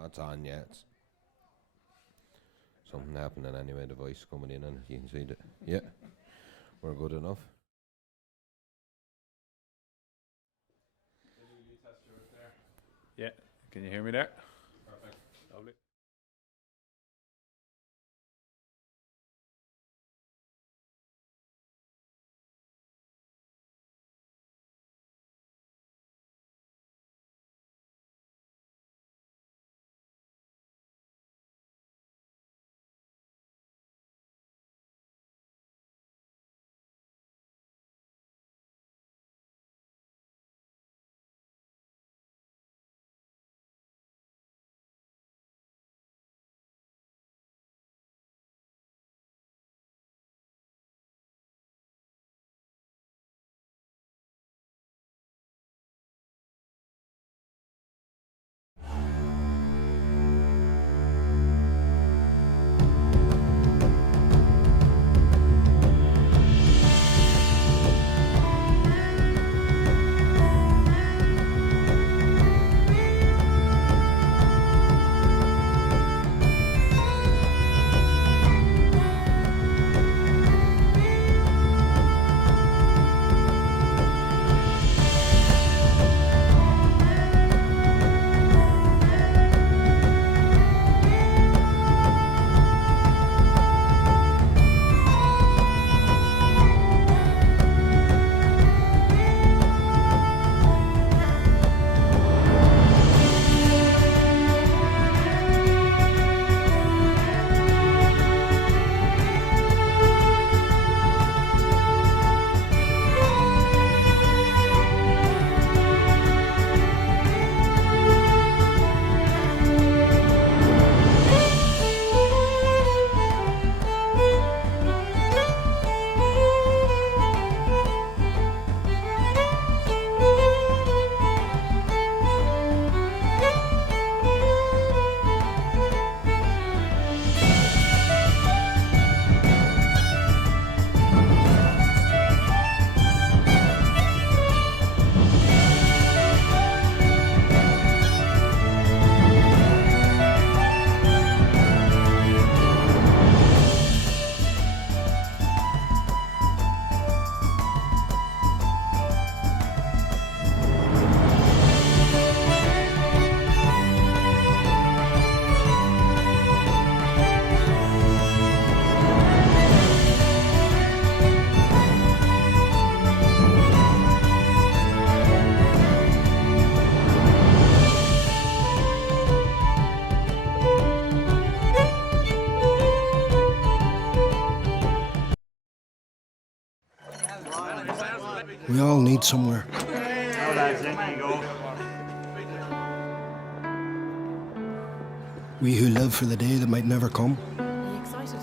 Oh, it's on, yeah. It's something happening anyway. The voice coming in, and you can see that. Yeah, we're good enough. Yeah, can you hear me there? Perfect. Lovely. We all need somewhere. We who live for the day that might never come. Are you excited?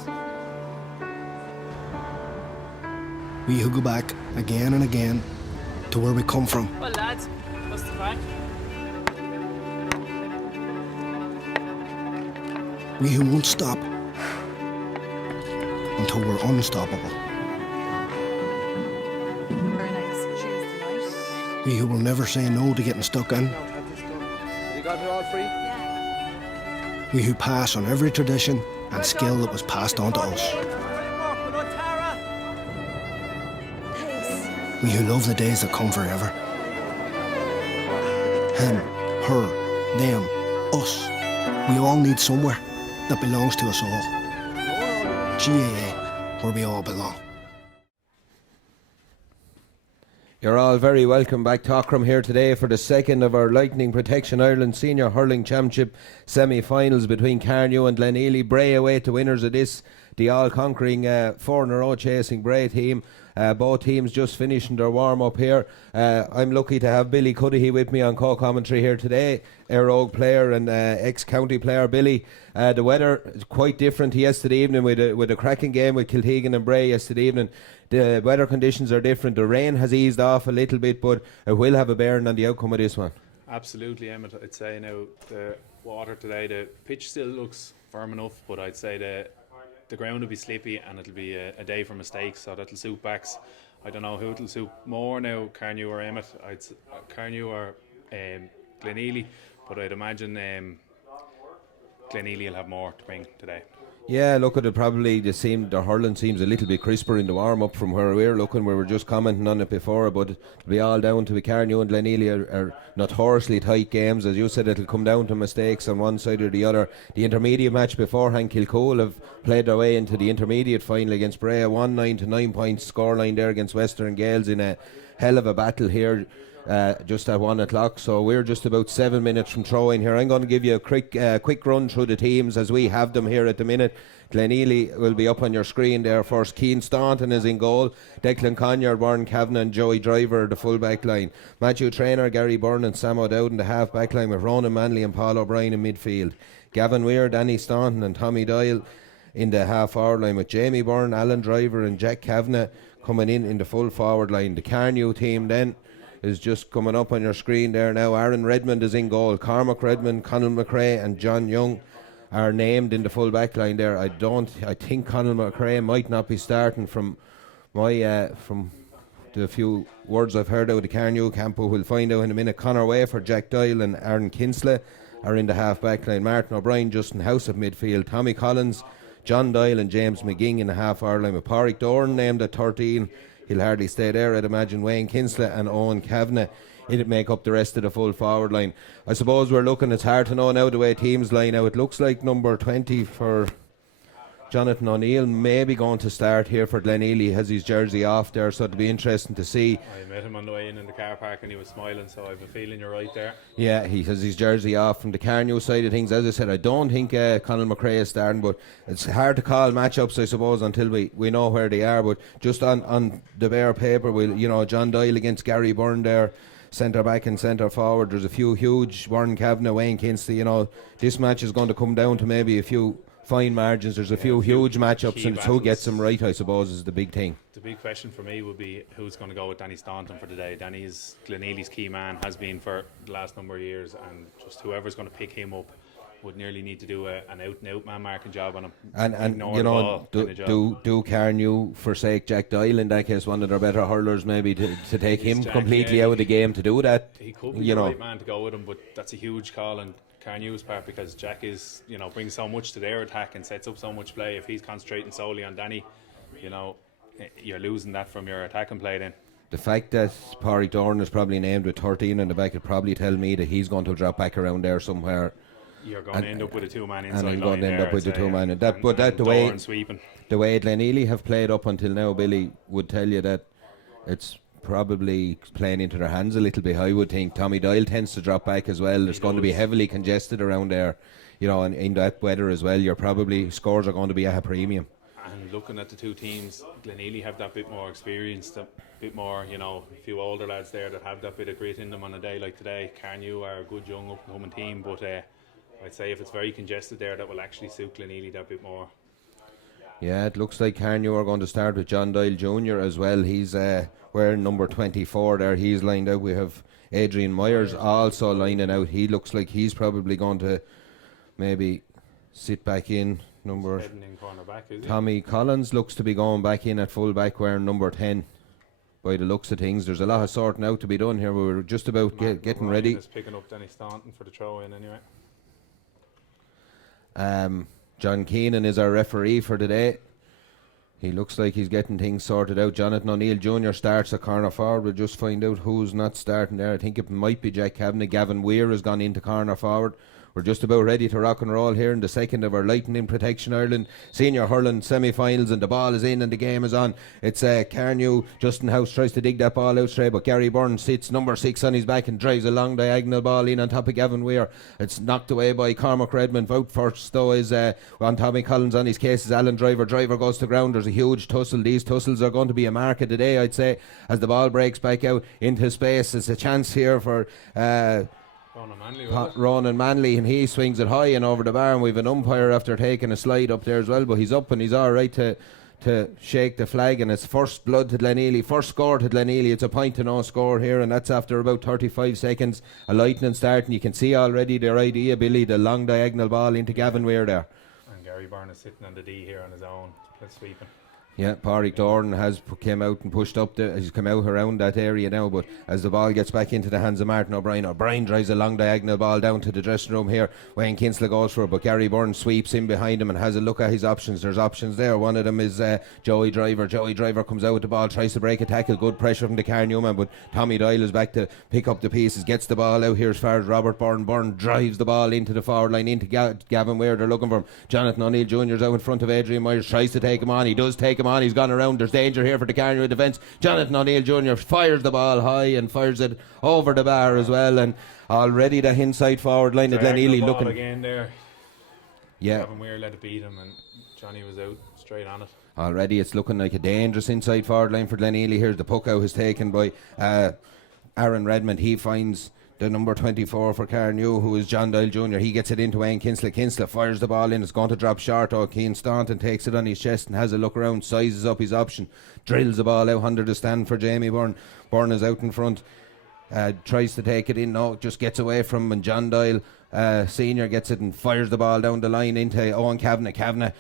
We who go back again and again to where we come from. Well, lads, what's the crack? We who won't stop until we're unstoppable. Very nice shoes tonight. We who will never say no to getting stuck in. You got it all free? Yeah. We who pass on every tradition and skill that was passed on to us. We who love the days that come forever. Him, her, them, us. We all need somewhere that belongs to us all. GAA, where we all belong. You're all very welcome back to Aughrim here today for the second of our Lightning Protection Ireland Senior Hurling Championship semi-finals between Carnew and Glenealy. Bray away to winners of this, the all-conquering 4-in-a-row chasing Bray team. Both teams just finishing their warm-up here. I'm lucky to have Billy Cudahy with me on co-commentary here today, Rogue player and ex-county player. Billy, the weather is quite different to yesterday evening with a cracking game with Kiltegan and Bray yesterday evening. The weather conditions are different. The rain has eased off a little bit, but it will have a bearing on the outcome of this one. Absolutely, Emmet. I'd say now the water today, the pitch still looks firm enough, but I'd say the ground will be slippy and it'll be a day for mistakes, so that'll suit backs. I don't know who it'll suit more now, Carnew or Emmet. Carnew or Glenealy, but I'd imagine Glenealy will have more to bring today. Yeah, look at it. Probably the hurling seems a little bit crisper in the warm up from where we're looking. We were just commenting on it before, but it'll be all down to Carnew and Glenealy are notoriously tight games. As you said, it'll come down to mistakes on one side or the other. The intermediate match beforehand, Kilcole have played their way into the intermediate final against Brea, 1-9 to 9 points scoreline there against Western Gales in a hell of a battle here. Just at 1 o'clock, so we're just about 7 minutes from throw-in here. I'm going to give you a quick run through the teams as we have them here at the minute. Glenealy will be up on your screen there first. Keane Staunton is in goal. Declan Conyard, Warren Kavanagh and Joey Driver the full back line. Matthew Traynor, Gary Byrne and Sam O'Dowd in the half back line with Ronan Manley and Paul O'Brien in midfield. Gavin Weir, Danny Staunton and Tommy Doyle in the half forward line with Jamie Byrne, Alan Driver and Jack Kavanagh coming in the full forward line. The Carnew team then is just coming up on your screen there now. Aaron Redmond is in goal. Cormac Redmond, Conal McRae and John Young are named in the full back line there. I think Conal McRae might not be starting from from the few words I've heard out of the Carnew camp, but we'll find out in a minute. Conor Wafer, Jack Doyle and Aaron Kinsley are in the half back line. Martin O'Brien, Justin House at midfield. Tommy Collins, John Doyle and James McGing in the half hour line with Pádraig Doran named at 13. He'll hardly stay there, I'd imagine. Wayne Kinsley and Owen Kavanagh, it'd make up the rest of the full forward line. I suppose we're looking, it's hard to know now the way teams line out. It looks like number 20 for Jonathan O'Neill maybe going to start here for Glenealy. Has his jersey off there, so it'll be interesting to see. I met him on the way in the car park and he was smiling, so I have a feeling you're right there. Yeah, he has his jersey off. From the Carnew side of things, as I said, I don't think Conal McRae is starting, but it's hard to call matchups, I suppose, until we know where they are. But just on the bare paper, John Doyle against Gary Byrne there, centre back and centre forward. There's a few huge, Warren Kavanagh, Wayne Kinsley. This match is going to come down to maybe a few fine margins. There's a few huge matchups, and it's who gets them right, I suppose, is the big thing. The big question for me would be who's going to go with Danny Staunton for today. Danny is Glenealy's key man, has been for the last number of years, and just whoever's going to pick him up would nearly need to do an out-and-out man-marking job on him. And do Carnew forsake Jack Doyle in that case, one of their better hurlers, maybe to take him Jack, completely out of the game to do that? He could be the right man to go with him, but that's a huge call on Carnew's part, because Jack is, brings so much to their attack and sets up so much play. If he's concentrating solely on Danny, you're losing that from your attacking play then. The fact that Pádraig Doran is probably named with 13 in the back would probably tell me that he's going to drop back around there somewhere. You're going to end up with a two-man inside and I'm line going to end up with the two-man. And the way Glenealy have played up until now, Billy, would tell you that it's probably playing into their hands a little bit. I would think Tommy Doyle tends to drop back as well. It's going to be heavily congested around there, and in that weather as well. Scores are going to be at a premium. And looking at the two teams, Glenealy have that bit more experience, a bit more, a few older lads there that have that bit of grit in them on a day like today. Carnew are a good young up-and-coming team, but I'd say if it's very congested there, that will actually suit Glenealy that bit more. Yeah, it looks like Carnew are going to start with John Doyle Jr. as well. He's wearing number 24 there. He's lined out. We have Adrian Myers also lining out. He looks like he's probably going to maybe sit back in. Tommy Collins looks to be going back in at full back wearing number 10 by the looks of things. There's a lot of sorting out to be done here. We were just about getting ready. Is picking up Danny Staunton for the throw in anyway. John Keenan is our referee for today. He looks like he's getting things sorted out. Jonathan O'Neill Jr. starts a corner forward. We'll just find out who's not starting there. I think it might be Jack Kavanagh. Gavin Weir has gone into corner forward. We're just about ready to rock and roll here in the second of our Lightning Protection Ireland Senior Hurling semi-finals, and the ball is in and the game is on. It's Carnew. Justin House tries to dig that ball out straight, but Gary Byrne sits number 6 on his back and drives a long diagonal ball in on top of Gavin Weir. It's knocked away by Cormac Redmond. Out first though is on Tommy Collins. On his case is Alan Driver. Driver goes to ground. There's a huge tussle. These tussles are going to be a marker today, I'd say, as the ball breaks back out into space. It's a chance here for Ronan Manley, and he swings it high and over the bar, and we've an umpire after taking a slide up there as well, but he's up and he's alright to shake the flag, and it's first blood to Glenealy, first score to Glenealy. It's a point to no score here, and that's after about 35 seconds. A lightning start, and you can see already their idea, Billy, the long diagonal ball into Gavin Weir there. And Gary Byrne is sitting on the D here on his own. Let's sweep him. Yeah, Pádraig Doran has came out and pushed up. He's come out around that area now, but as the ball gets back into the hands of Martin O'Brien drives a long diagonal ball down to the dressing room here. Wayne Kinsella goes for it, but Gary Byrne sweeps in behind him and has a look at his options. There's options there. One of them is Joey Driver. Joey Driver comes out with the ball, tries to break a tackle. Good pressure from the Carnew man, but Tommy Doyle is back to pick up the pieces. Gets the ball out here as far as Robert Byrne. Byrne drives the ball into the forward line, into Gavin Weir. They're looking for him. Jonathan O'Neill Jr. is out in front of Adrian Myers. Tries to take him on. He does take him on. He's gone around. There's danger here for the Carnew defence. Jonathan O'Neill Jr. fires the ball high and fires it over the bar as well. And already the inside forward line of Glenealy looking again there. Yeah. Gavin Weir let it beat him, and Johnny was out straight on it. Already it's looking like a dangerous inside forward line for Glenealy. Here's the puck out is taken by Aaron Redmond. He finds the number 24 for Carnew, who is John Doyle Jr. He gets it into Wayne Kinsella. Kinsella fires the ball in. It's going to drop short. Keane Staunton takes it on his chest and has a look around, sizes up his option, drills the ball out under the stand for Jamie Byrne. Byrne is out in front, tries to take it in. No, just gets away from him, and John Doyle Senior gets it and fires the ball down the line into Owen Kavanagh. Kavanagh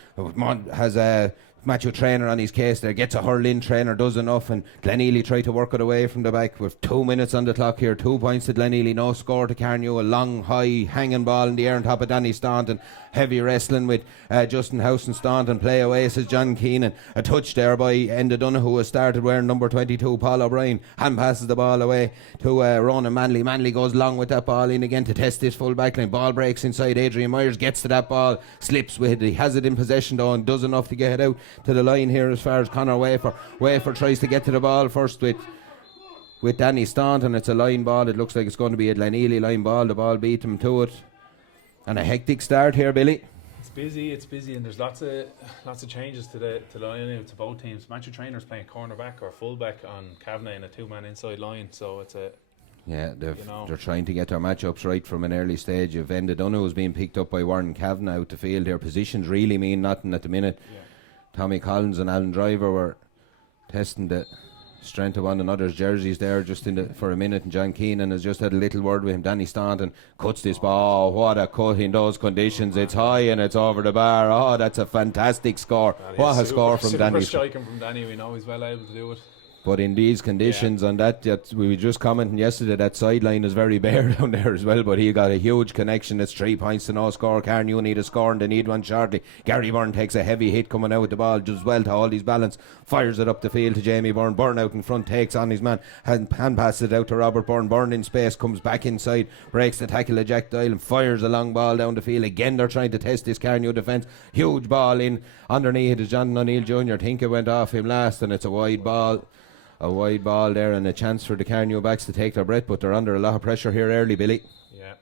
has Matthew Trainer on his case there, gets a hurl-in. Trainer does enough, and Glenealy try to work it away from the back with 2 minutes on the clock here. 2 points to Glenealy, no score to Carnew. A long, high, hanging ball in the air on top of Danny Staunton. Heavy wrestling with Justin House and Staunton. Play away, says John Keenan. A touch there by Enda Dunne, who has started wearing number 22, Paul O'Brien. Hand passes the ball away to Ronan Manley. Manley goes long with that ball in again to test this full back line. Ball breaks inside. Adrian Myers gets to that ball, slips with it. He has it in possession though and does enough to get it out to the line here as far as Conor Wafer. Wafer tries to get to the ball first with Danny Staunton. It's a line ball. It looks like it's going to be a Glenealy line ball. The ball beat him to it. And a hectic start here, Billy. It's busy, and there's lots of changes to the line to both teams. Matthew Trainer's playing cornerback or fullback on Kavanagh in a 2-man inside line, so it's a they're trying to get their matchups right from an early stage. If Enda Dunne was being picked up by Warren Kavanagh out the field, their positions really mean nothing at the minute. Yeah. Tommy Collins and Alan Driver were testing the strength of one another's jerseys there just for a minute, and John Keenan has just had a little word with him. Danny Staunton cuts this ball. Oh, what a cut in those conditions. It's high and it's over the bar. Oh, that's a fantastic score. What a score from Danny. Striking from Danny, we know he's well able to do it. But in these conditions, and that we were just commenting yesterday, that sideline is very bare down there as well. But he got a huge connection. It's 3 points to no score. Carnew need a score and they need one shortly. Gary Byrne takes a heavy hit coming out with the ball, does well to hold his balance, fires it up the field to Jamie Byrne. Byrne out in front, takes on his man, hand passes it out to Robert Byrne. Byrne in space, comes back inside, breaks the tackle of Jack Doyle and fires a long ball down the field. Again, they're trying to test this Carnew defence. Huge ball in underneath is John O'Neill Jr. I think it went off him last, and it's a wide ball. A wide ball there and a chance for the Carnew backs to take their breath, but they're under a lot of pressure here early, Billy. Yeah,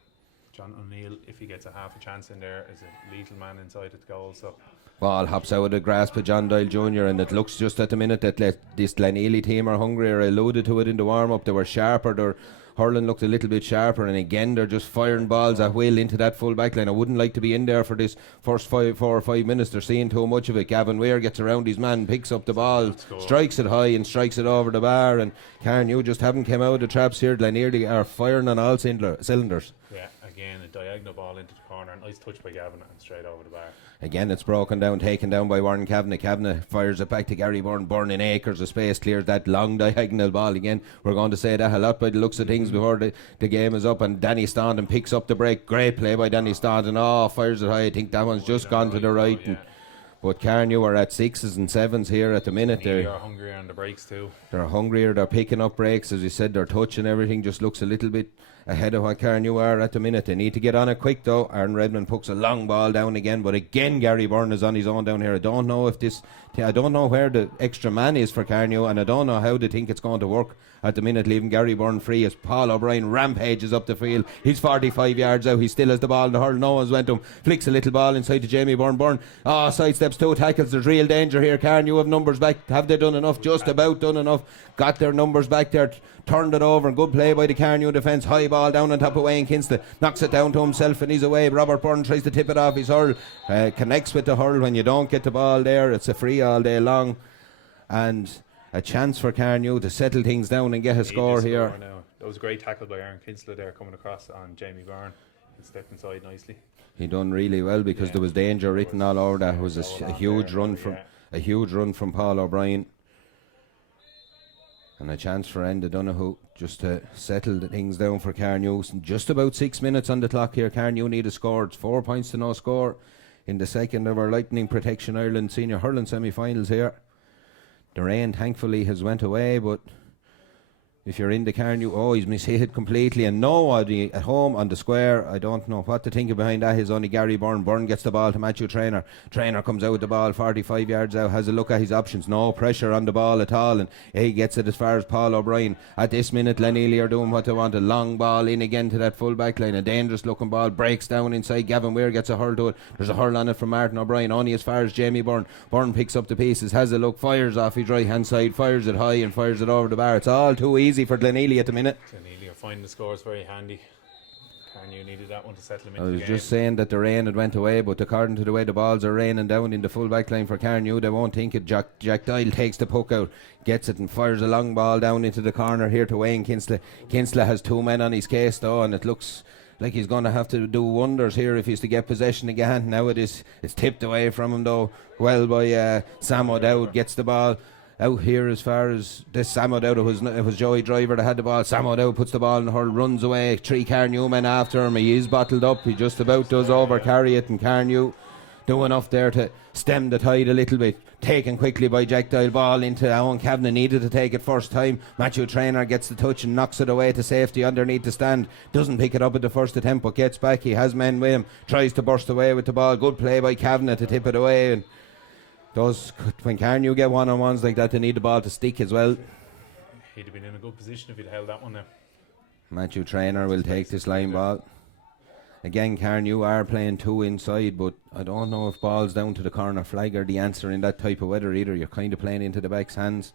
John O'Neill, if he gets a half a chance in there, is a lethal man inside the goal. So ball hops out of the grasp of John Doyle Jr. and it looks just at the minute that this Glenealy team are hungry. I alluded to it in the warm-up. They were sharper. Their hurling looked a little bit sharper, and again they're just firing balls at will into that full back line. I wouldn't like to be in there for this first 4 or 5 minutes. They're seeing too much of it. Gavin Weir gets around his man, picks up the ball, strikes it high and strikes it over the bar, and Carnew just haven't come out of the traps here. Glenealy are firing on all cylinders. Yeah, again a diagonal ball into the corner, a nice touch by Gavin and straight over the bar. Again, it's broken down, taken down by Warren Kavanagh. Kavanagh fires it back to Gary Byrne. Byrne in acres of space, clears that long diagonal ball again. We're going to say that a lot by the looks of things before the game is up. And Danny Staunton picks up the break. Great play by Danny Staunton. Oh, fires it high. I think that one's just gone to the right. But Carnew are at 6s and 7s here at the minute. They're hungrier on the breaks too. They're hungrier. They're picking up breaks. As you said, their touch and everything just looks a little bit ahead of what Carnew are at the minute. They need to get on it quick though. Aaron Redmond puts a long ball down again, but again Gary Byrne is on his own down here. I don't know where the extra man is for Carnew, and I don't know how they think it's going to work at the minute, leaving Gary Byrne free as Paul O'Brien rampages up the field. He's 45 yards out. He still has the ball in the hurl. No one's went to him. Flicks a little ball inside to Jamie Byrne. Byrne sidesteps 2 tackles. There's real danger here. Carnew have numbers back. Have they done enough? Just about done enough. Got their numbers back there. Turned it over. Good play by the Carnew defence. High ball down on top of Wayne Kinsella. Knocks it down to himself and he's away. Robert Byrne tries to tip it off his hurl. Connects with the hurl. When you don't get the ball there, it's a free all day long. And a chance for Carnew to settle things down and get a score here. That was a great tackle by Aaron Kinsella there coming across on Jamie Byrne. He stepped inside nicely. He done really well because there was danger written all over that. It was a huge run from A huge run from Paul O'Brien. And a chance for Enda Donoghue just to settle the things down for Carnew. Just about 6 minutes on the clock here. Carnew need a score. It's 4 points to no score in the second of our Lightning Protection Ireland Senior Hurling semi-finals here. The rain thankfully has went away, but if you're in the Carnew, he's mishit it completely, and nobody at home on the square. I don't know what to think behind that. Is only Gary Byrne. Byrne gets the ball to Matthew Traynor. Traynor comes out with the ball 45 yards out, has a look at his options. No pressure on the ball at all, and he gets it as far as Paul O'Brien. At this minute, Glenealy are doing what they want. A long ball in again to that full back line. A dangerous looking ball breaks down inside. Gavin Weir gets a hurl to it. There's a hurl on it from Martin O'Brien, only as far as Jamie Byrne. Byrne picks up the pieces, has a look, fires off his right hand side, fires it high and fires it over the bar. It's all too easy for Glenealy at the minute. Glenealy are finding the scores very handy. Carnew needed that one to settle him I into was the game. just saying that the rain had went away, but according to the way the balls are raining down in the full back line for Carnew, they won't think it. Jack Doyle takes the puck out, gets it and fires a long ball down into the corner here to Wayne Kinsley. Kinsley has 2 men on his case though, and it looks like he's going to have to do wonders here if he's to get possession again. Now it's tipped away from him though, well by Sam O'Dowd. Gets the ball out here as far as this. Sam O'Dowd, it was Joey Driver that had the ball. Sam O'Dowd puts the ball in the hurl, runs away. 3 Carnew men after him. He is bottled up. He just about does over carry it, and Carnew do enough there to stem the tide a little bit. Taken quickly by Jack Doyle. Ball into Owen Kavanagh, needed to take it first time. Matthew Traynor gets the touch and knocks it away to safety underneath the stand. Doesn't pick it up at the first attempt, but gets back. He has men with him. Tries to burst away with the ball. Good play by Kavanagh to tip it away. And when Carnew get one-on-ones like that, they need the ball to stick as well. He'd have been in a good position if he'd held that one there. Matthew Traynor will take this line ball. Again, Carnew are playing 2 inside, but I don't know if balls down to the corner flag are the answer in that type of weather either. You're kind of playing into the back's hands.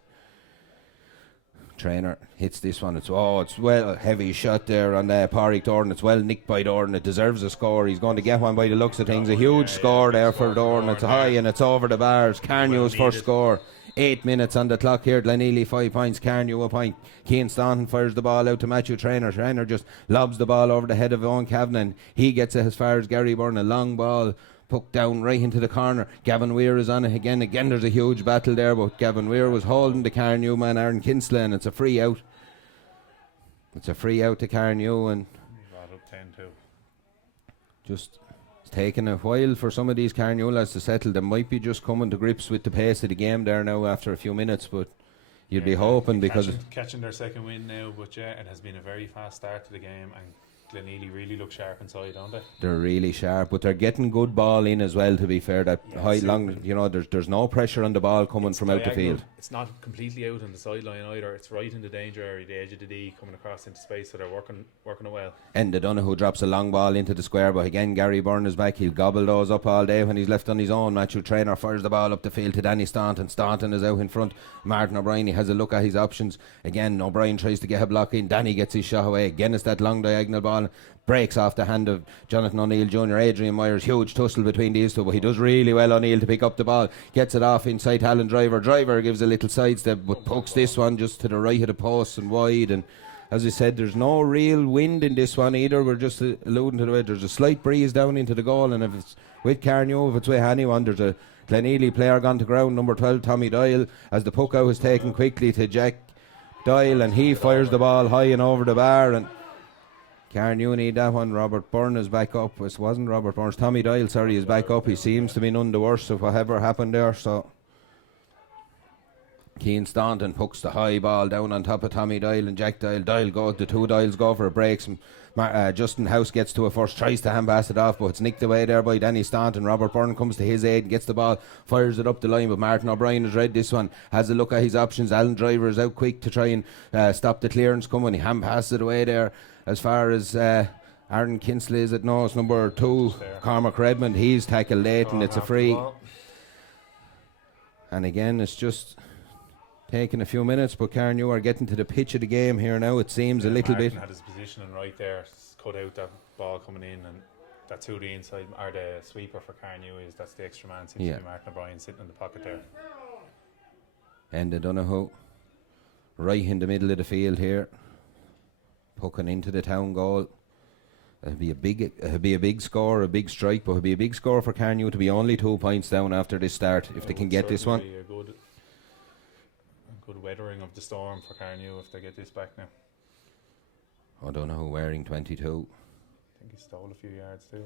Traynor hits this one. It's well heavy shot there on Pádraig Doran. It's well nicked by Doran. It deserves a score. He's going to get one by the looks of things. A huge score there for Doran. It's high and it's over the bars. Carnew's first score. 8 minutes on the clock here. Glenealy 5 points. Carnew a point. Keane Staunton fires the ball out to Matthew Traynor. Traynor just lobs the ball over the head of Owen Kavanagh. He gets it as far as Gary Byrne. A long ball pucked down right into the corner. Gavin Weir is on it again. There's a huge battle there, but Gavin Weir was holding the Carnew man, Aaron Kinsley, and it's a free out. It's a free out to Carnew, and Brought up 10-2. just it's taking a while for some of these Carnew lads to settle. They might be just coming to grips with the pace of the game there now after a few minutes, but you'd be hoping because catching their second win now, but yeah, it has been a very fast start to the game, and Glenealy really look sharp inside, don't they? they're really sharp, but they're getting good ball in as well, to be fair. That high long, there's no pressure on the ball coming from out the field. It's not completely out on the sideline either. It's right in the danger area, the edge of the D, coming across into space, so they're working it well. Enda Donoghue drops a long ball into the square, but again Gary Byrne is back. He'll gobble those up all day when he's left on his own. Matthew Traynor fires the ball up the field to Danny Staunton. Staunton is out in front. Martin O'Brien, he has a look at his options. Again, O'Brien tries to get a block in. Danny gets his shot away. Again, it's that long diagonal ball. Breaks off the hand of Jonathan O'Neill Jr. Adrian Myers. Huge tussle between these two, but he does really well, O'Neill, to pick up the ball. Gets it off inside Alan Driver. Driver gives a little sidestep, but pokes this one just to the right of the post and wide. And as I said, there's no real wind in this one either. We're just alluding to the way there's a slight breeze down into the goal, and if it's with Carnew, if it's with anyone, there's a Glenealy player gone to ground, number 12 Tommy Doyle, as the puck out is taken quickly to Jack Doyle, and he fires the ball high and over the bar, and Carnew need that one. Robert Byrne is back up. It wasn't Robert Byrne. Tommy Doyle, is back up. He seems to be none the worse of whatever happened there. So Keane Staunton pucks the high ball down on top of Tommy Doyle and Jack Doyle. The 2 Doyles go for a break. Justin House gets to it first, tries to hand pass it off, but it's nicked away there by Danny Staunton. Robert Byrne comes to his aid, gets the ball, fires it up the line, but Martin O'Brien has read this one, has a look at his options. Alan Driver is out quick to try and stop the clearance coming. He hand passes it away there. As far as Aaron Kinsley, is it? No, it's number 2 Cormac Redmond. He's tackled late and it's a free. And again, it's just taking a few minutes, but Carnew are getting to the pitch of the game here now, it seems, a little bit. Had his position and right there, cut out that ball coming in, and that's who the inside, or the sweeper for Carnew is. That's the extra man, seems to be Martin O'Brien sitting in the pocket there. Enda Donoghue right in the middle of the field here, pucking into the town goal. It'll be a big score, a big strike, but it'll be a big score for Carnew to be only 2 points down after this start if they can get this one. Be a good weathering of the storm for Carnew if they get this back now. I don't know who wearing 22. I think he stole a few yards too.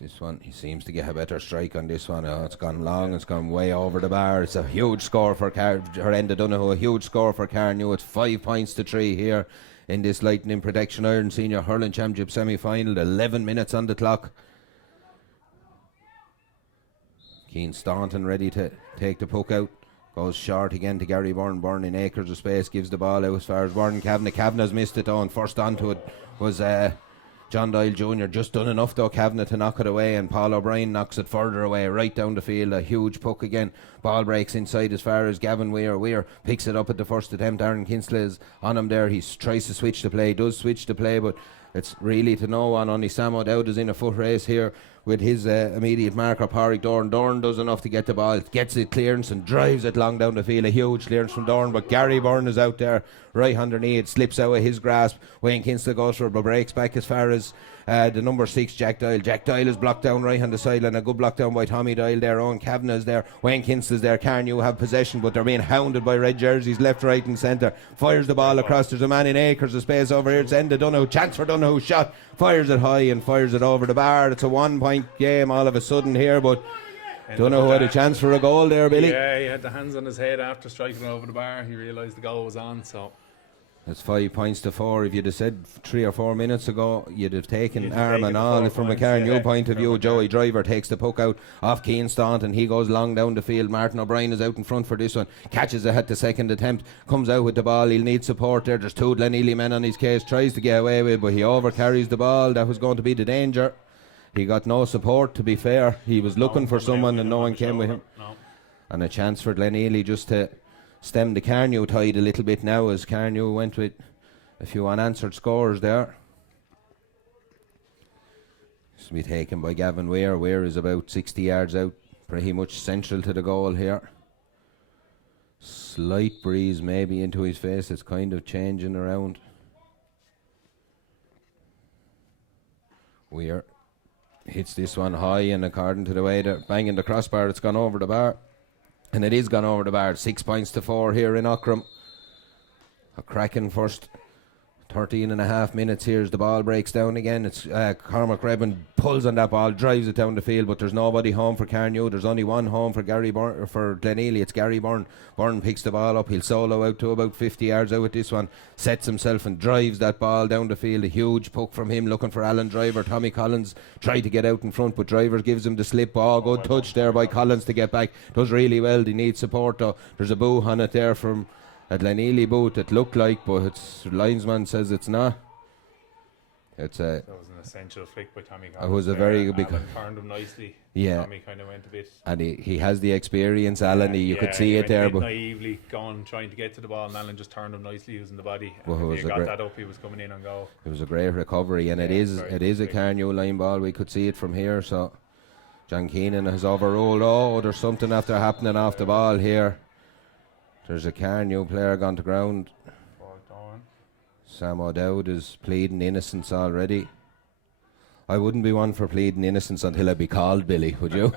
This one, he seems to get a better strike on this one. It's gone long, it's gone way over the bar. It's a huge score for Enda Donoghue, a huge score for Carnew. It's 5 points to 3 here in this Lightning Protection Ireland Senior Hurling Championship semi-final. 11 minutes on the clock. Keen Staunton ready to take the puck out. Goes short again to Gary Byrne. Byrne in acres of space gives the ball out as far as Byrne. Kavanagh's missed it though, and first onto it was John Doyle Jr. Just done enough though, Kavanagh, to knock it away, and Paul O'Brien knocks it further away, right down the field. A huge puck again. Ball breaks inside as far as Gavin Weir. Weir picks it up at the first attempt. Aaron Kinsley is on him there. He tries to switch the play, does switch the play, but it's really to no one. Only Sam O'Dowd is in a foot race here with his immediate marker, Pádraig Doran. Doran does enough to get the ball, gets it clearance and drives it long down the field. A huge clearance from Doran, but Gary Byrne is out there right underneath. It slips out of his grasp. Wayne Kinsley goes for it, but breaks back as far as the number 6, Jack Doyle. Jack Doyle is blocked down right on the sideline. A good block down by Tommy Doyle there. Owen Kavanagh is there. Wayne Kinsley is there. Carnew have possession, but they're being hounded by red jerseys left, right and centre. Fires the ball across. There's a man in acres of space over here. It's Enda Donoghue. Chance for Donoghue. Shot. Fires it high and fires it over the bar. It's a 1 point game all of a sudden here, but Donoghue had a chance for a goal there, Billy. Yeah, he had the hands on his head after striking it over the bar. He realised the goal was on, so it's 5 points to 4. If you'd have said 3 or 4 minutes ago, you'd have taken arm and all. From a Carnew point of view, Joey Driver takes the puck out off Keen Staunton. He goes long down the field. Martin O'Brien is out in front for this one. Catches it at the second attempt. Comes out with the ball. He'll need support there. There's 2 Glenealy men on his case. Tries to get away with it, but he overcarries the ball. That was going to be the danger. He got no support, to be fair. He was looking for someone and no one came with him. And a chance for Glenealy just to stem the Carnew tide a little bit now, as Carnew went with a few unanswered scores there. This will be taken by Gavin Weir. Weir is about 60 yards out, pretty much central to the goal here. Slight breeze maybe into his face. It's kind of changing around. Weir hits this one high, and according to the way they're banging the crossbar, it's gone over the bar. And it is gone over the bar. 6 points to 4 here in Aughrim. A cracking first 13 and a half minutes here as the ball breaks down again. It's Cormac Rebben pulls on that ball, drives it down the field, but there's nobody home for Carnew. There's only one home for Glenealy. It's Gary Byrne. Byrne picks the ball up. He'll solo out to about 50 yards out with this one. Sets himself and drives that ball down the field. A huge puck from him looking for Alan Driver. Tommy Collins tried to get out in front, but Driver gives him the slip. Oh, good touch there by Collins to get back. Does really well. They need support though. There's a Bhua on it there from a Glenealy boot, it looked like, but its linesman says it's not. That was an essential flick by Tommy Collins. It was a very good. Alan turned him nicely. Yeah. Tommy kind of went a bit. And he has the experience, Alan. You could see he it there, went but naively trying to get to the ball, and Alan just turned him nicely using the body. Well, if he got that up, he was coming in on goal. It was a great recovery, and it is a Carnew line ball. We could see it from here. So John Keenan has overruled. Oh, there's something after happening off the ball here. There's a Carnew player gone to ground. Sam O'Dowd is pleading innocence already. I wouldn't be one for pleading innocence until I'd be called, Billy, would you?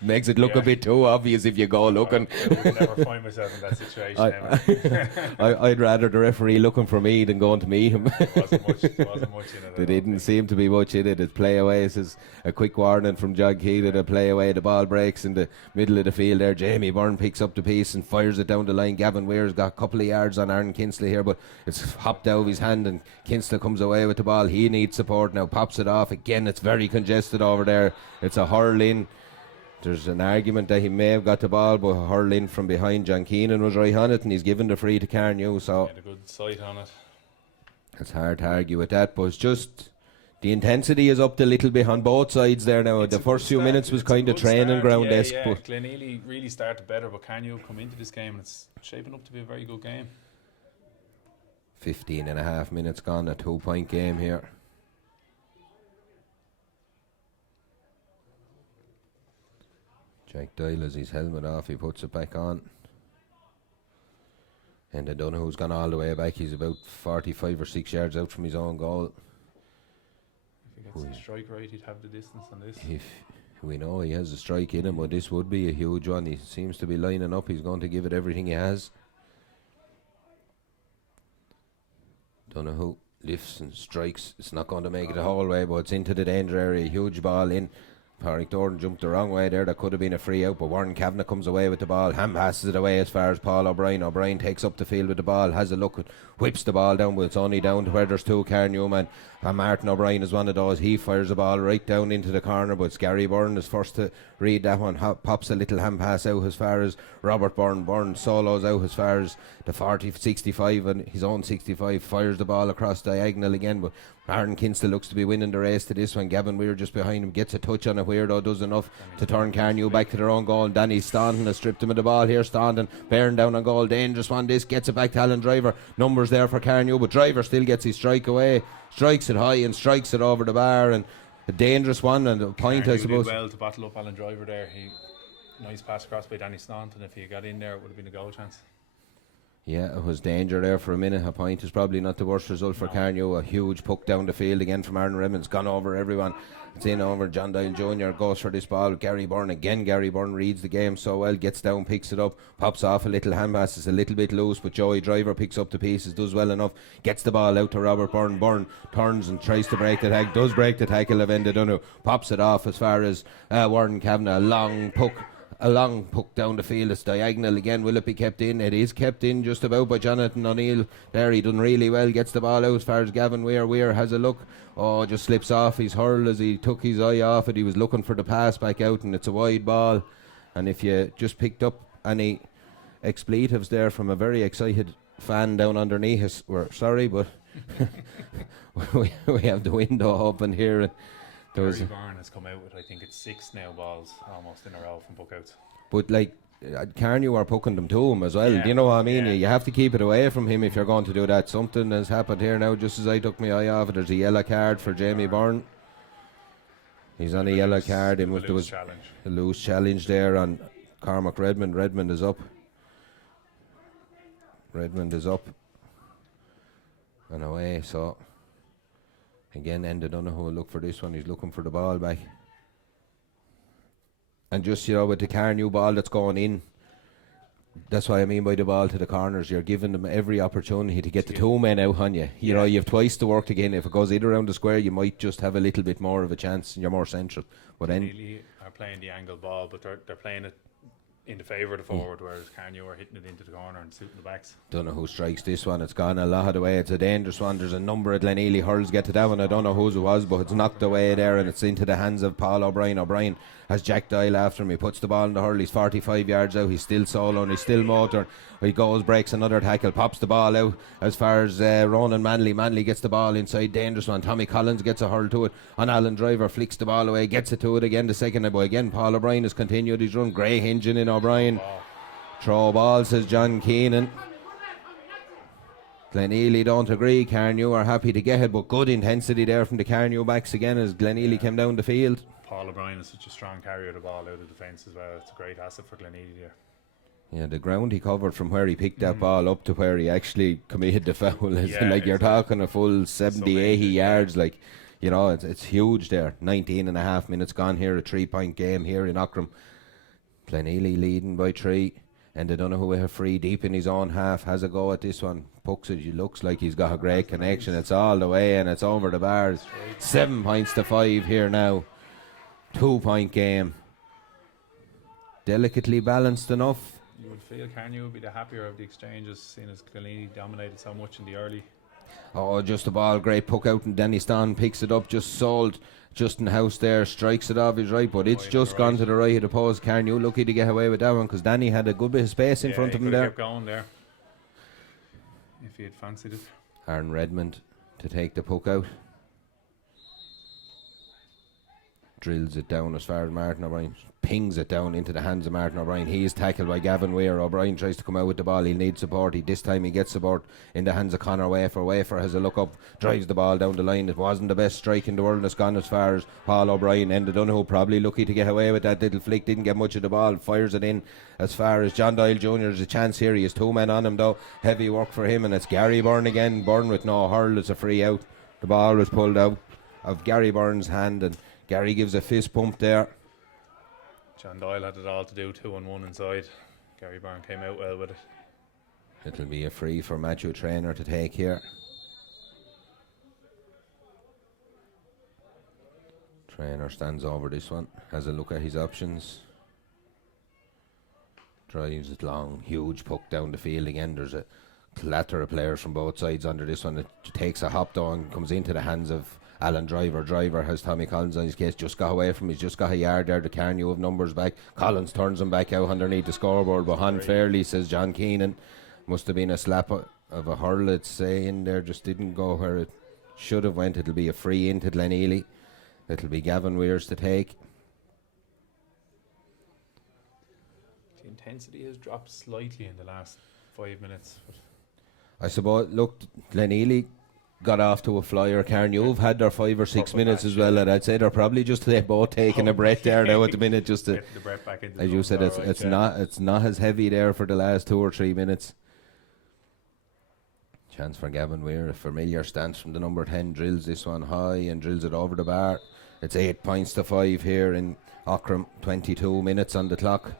Makes it look a bit too obvious if you go looking. I would never find myself in that situation. I'd rather the referee looking for me than going to meet him. Wasn't much in it. There didn't seem to be much in it. It's play away. This is a quick warning from John Keenan to play away. The ball breaks in the middle of the field there. Jamie Byrne picks up the piece and fires it down the line. Gavin Weir's got a couple of yards on Aaron Kinsley here, but it's hopped out of his hand and Kinsley comes away with the ball. He needs support now, pops it off. Again, it's very congested over there. It's a hurling. There's an argument that he may have got the ball, but a hurling from behind. John Keenan was right on it, and he's given the free to Carnew. So had a good sight on it. It's hard to argue with that, but it's just the intensity is up a little bit on both sides there now. The first few minutes was kind of training ground-esque. Yeah, Glenealy really started better, but Carnew come into this game and it's shaping up to be a very good game. 15 and a half minutes gone, a 2 point game here. Jack Doyle has his helmet off, he puts it back on. And I don't know who's gone all the way back. He's about 45 or 6 yards out from his own goal. strike right, he'd have the distance on this. If we know he has a strike in him, but this would be a huge one. He seems to be lining up. He's going to give it everything he has. Don't know who lifts and strikes. It's not going to make it the whole way, but it's into the danger area. Huge ball in. Pádraig Doran jumped the wrong way there. That could have been a free out, but Warren Kavanagh comes away with the ball. Ham passes it away as far as Paul O'Brien. O'Brien takes up the field with the ball, has a look, whips the ball down, but it's only down to where there's two Carnew men. And Martin O'Brien is one of those. He fires the ball right down into the corner, but it's Gary Byrne is first to read that one. Pops a little hand pass out as far as Robert Byrne. Byrne solos out as far as the 40-65 and his own 65. Fires the ball across diagonal again, but Aaron Kinstall looks to be winning the race to this one. Gavin Weir just behind him, gets a touch on it. Weirdo does enough to turn Carnew back to their own goal. Danny Staunton has stripped him of the ball here. Staunton bearing down on goal. Dangerous one. This gets it back to Alan Driver. Numbers there for Carnew, but Driver still gets his strike away. Strikes it high and strikes it over the bar, and a dangerous one and a point, Carnew I suppose. did well to battle up Alan Driver there. Nice pass across by Danny Staunton. If he got in there, it would have been a goal chance. Yeah, it was danger there for a minute. A point is probably not the worst result for Carnew. A huge puck down the field again from Aaron Redmond's gone over everyone. It's in over. John Doyle Jr. goes for this ball. Gary Byrne again. Gary Byrne reads the game so well. Gets down, picks it up, pops off a little hand pass. It's a little bit loose, but Joey Driver picks up the pieces, does well enough. Gets the ball out to Robert Byrne. Byrne turns and tries to break the tackle. Does break the tackle of Enda Dunno. Pops it off as far as Warren Kavanagh. A long puck down the field. It's diagonal again. Will it be kept in? It is kept in just about by Jonathan O'Neill. There, he done really well. Gets the ball out as far as Gavin Weir. Weir has a look. Oh, just slips off his hurl as he took his eye off it. He was looking for the pass back out, and it's a wide ball. And if you just picked up any expletives there from a very excited fan down underneath us, we're sorry, but we have the window open here. And Gary Byrne has come out with, I think it's 6 now balls almost in a row from puckouts. But like Carnew are pucking them to him as well. Do you know what I mean? Yeah. You have to keep it away from him if you're going to do that. Something has happened here now. Just as I took my eye off it, there's a yellow card for Jamie Byrne. He's on a yellow card. There was a loose challenge there on Cormac Redmond. Redmond is up. And away. So again, Enda Donoghue will look for this one. He's looking for the ball back. And just, with the Carnew ball that's going in, that's what I mean by the ball to the corners. You're giving them every opportunity to get the two men out on you. You know, you have twice the work again. If it goes either around the square, you might just have a little bit more of a chance and you're more central. But then Really are playing the angle ball, but they're playing it in the favour of the forward, whereas Carnew are hitting it into the corner and suiting the backs. Don't know who strikes this one. It's gone a lot of the way. It's a dangerous one. There's a number of Glenealy hurls get to that one. I don't know whose it was, but it's knocked away there and it's into the hands of Paul O'Brien. O'Brien has Jack Doyle after him. He puts the ball in the hurl. He's 45 yards out. He's still solo and he's still motoring. He goes, breaks another tackle, pops the ball out as far as Ronan Manley. Manley gets the ball inside. Dangerous one. Tommy Collins gets a hurl to it. And Alan Driver flicks the ball away, gets it to it again. The second boy again. Paul O'Brien has continued his run. Gray hinging in O'Brien. Throw ball, says John Keenan. Glenealy don't agree. Carnew are happy to get it, but good intensity there from the Carnew backs again as Glenealy came down the field. Paul O'Brien is such a strong carrier of the ball out of defence as well. It's a great asset for Glenealy there. Yeah, the ground he covered from where he picked that ball up to where he actually committed the foul is you're talking a full 70, 80 yards. Like, it's huge there. 19 and a half minutes gone here, a 3-point game here in Aughrim. Glenealy leading by 3. And they don't know who we have free deep in his own half. Has a go at this one. Pucks it. He looks like he's got a great connection. It's all the way and it's over the bars. 7 points to 5 here now. 2-point game. Delicately balanced enough. You would feel Carnew would be the happier of the exchanges, seeing as Glenealy dominated so much in the early. Oh, just a ball. Great puck out and Danny Stan picks it up. Just sold. Justin House there strikes it off his right, but it's just gone to the right of the post. Carnew lucky to get away with that one because Danny had a good bit of space in front of him there. Kept going there if he had fancied it. Aaron Redmond to take the puck out. Drills it down as far as Martin O'Brien. Pings it down into the hands of Martin O'Brien. He is tackled by Gavin Weir. O'Brien tries to come out with the ball. He'll need support. This time he gets support in the hands of Conor Wafer. Wafer has a look up, drives the ball down the line. It wasn't the best strike in the world. It's gone as far as Paul O'Brien. Enda Donoghue probably lucky to get away with that little flick. Didn't get much of the ball. Fires it in as far as John Doyle Jr. There's a chance here. He has 2 men on him though. Heavy work for him, and it's Gary Byrne again. Byrne with no hurl. It's a free out. The ball was pulled out of Gary Byrne's hand, and Gary gives a fist bump there. John Doyle had it all to do, 2-on-1 inside. Gary Byrne came out well with it. It'll be a free for Matthew Traynor to take here. Traynor stands over this one, has a look at his options. Drives it long, huge puck down the field again. There's a clatter of players from both sides under this one. It takes a hop down, comes into the hands of Alan Driver. Driver has Tommy Collins on his case, just got away from him. He's just got a yard there. The Carnew of numbers back. Collins turns him back out underneath the scoreboard, but unfairly, says John Keenan. Must have been a slap of a hurl, it's saying there, just didn't go where it should have went. It'll be a free into Glenealy. It'll be Gavin Weir's to take. The intensity has dropped slightly in the last 5 minutes. I suppose, look, Glenealy got off to a flyer. Carnew have had their 5 or 6 minutes as well, and I'd say they're probably just both taking a breath there now at the minute, just to get the breath back into as you said, it's not as heavy there for the last 2 or 3 minutes. Chance for Gavin Weir, a familiar stance from the number 10, drills this one high and drills it over the bar. It's 8 points to 5 here in Aughrim, 22 minutes on the clock.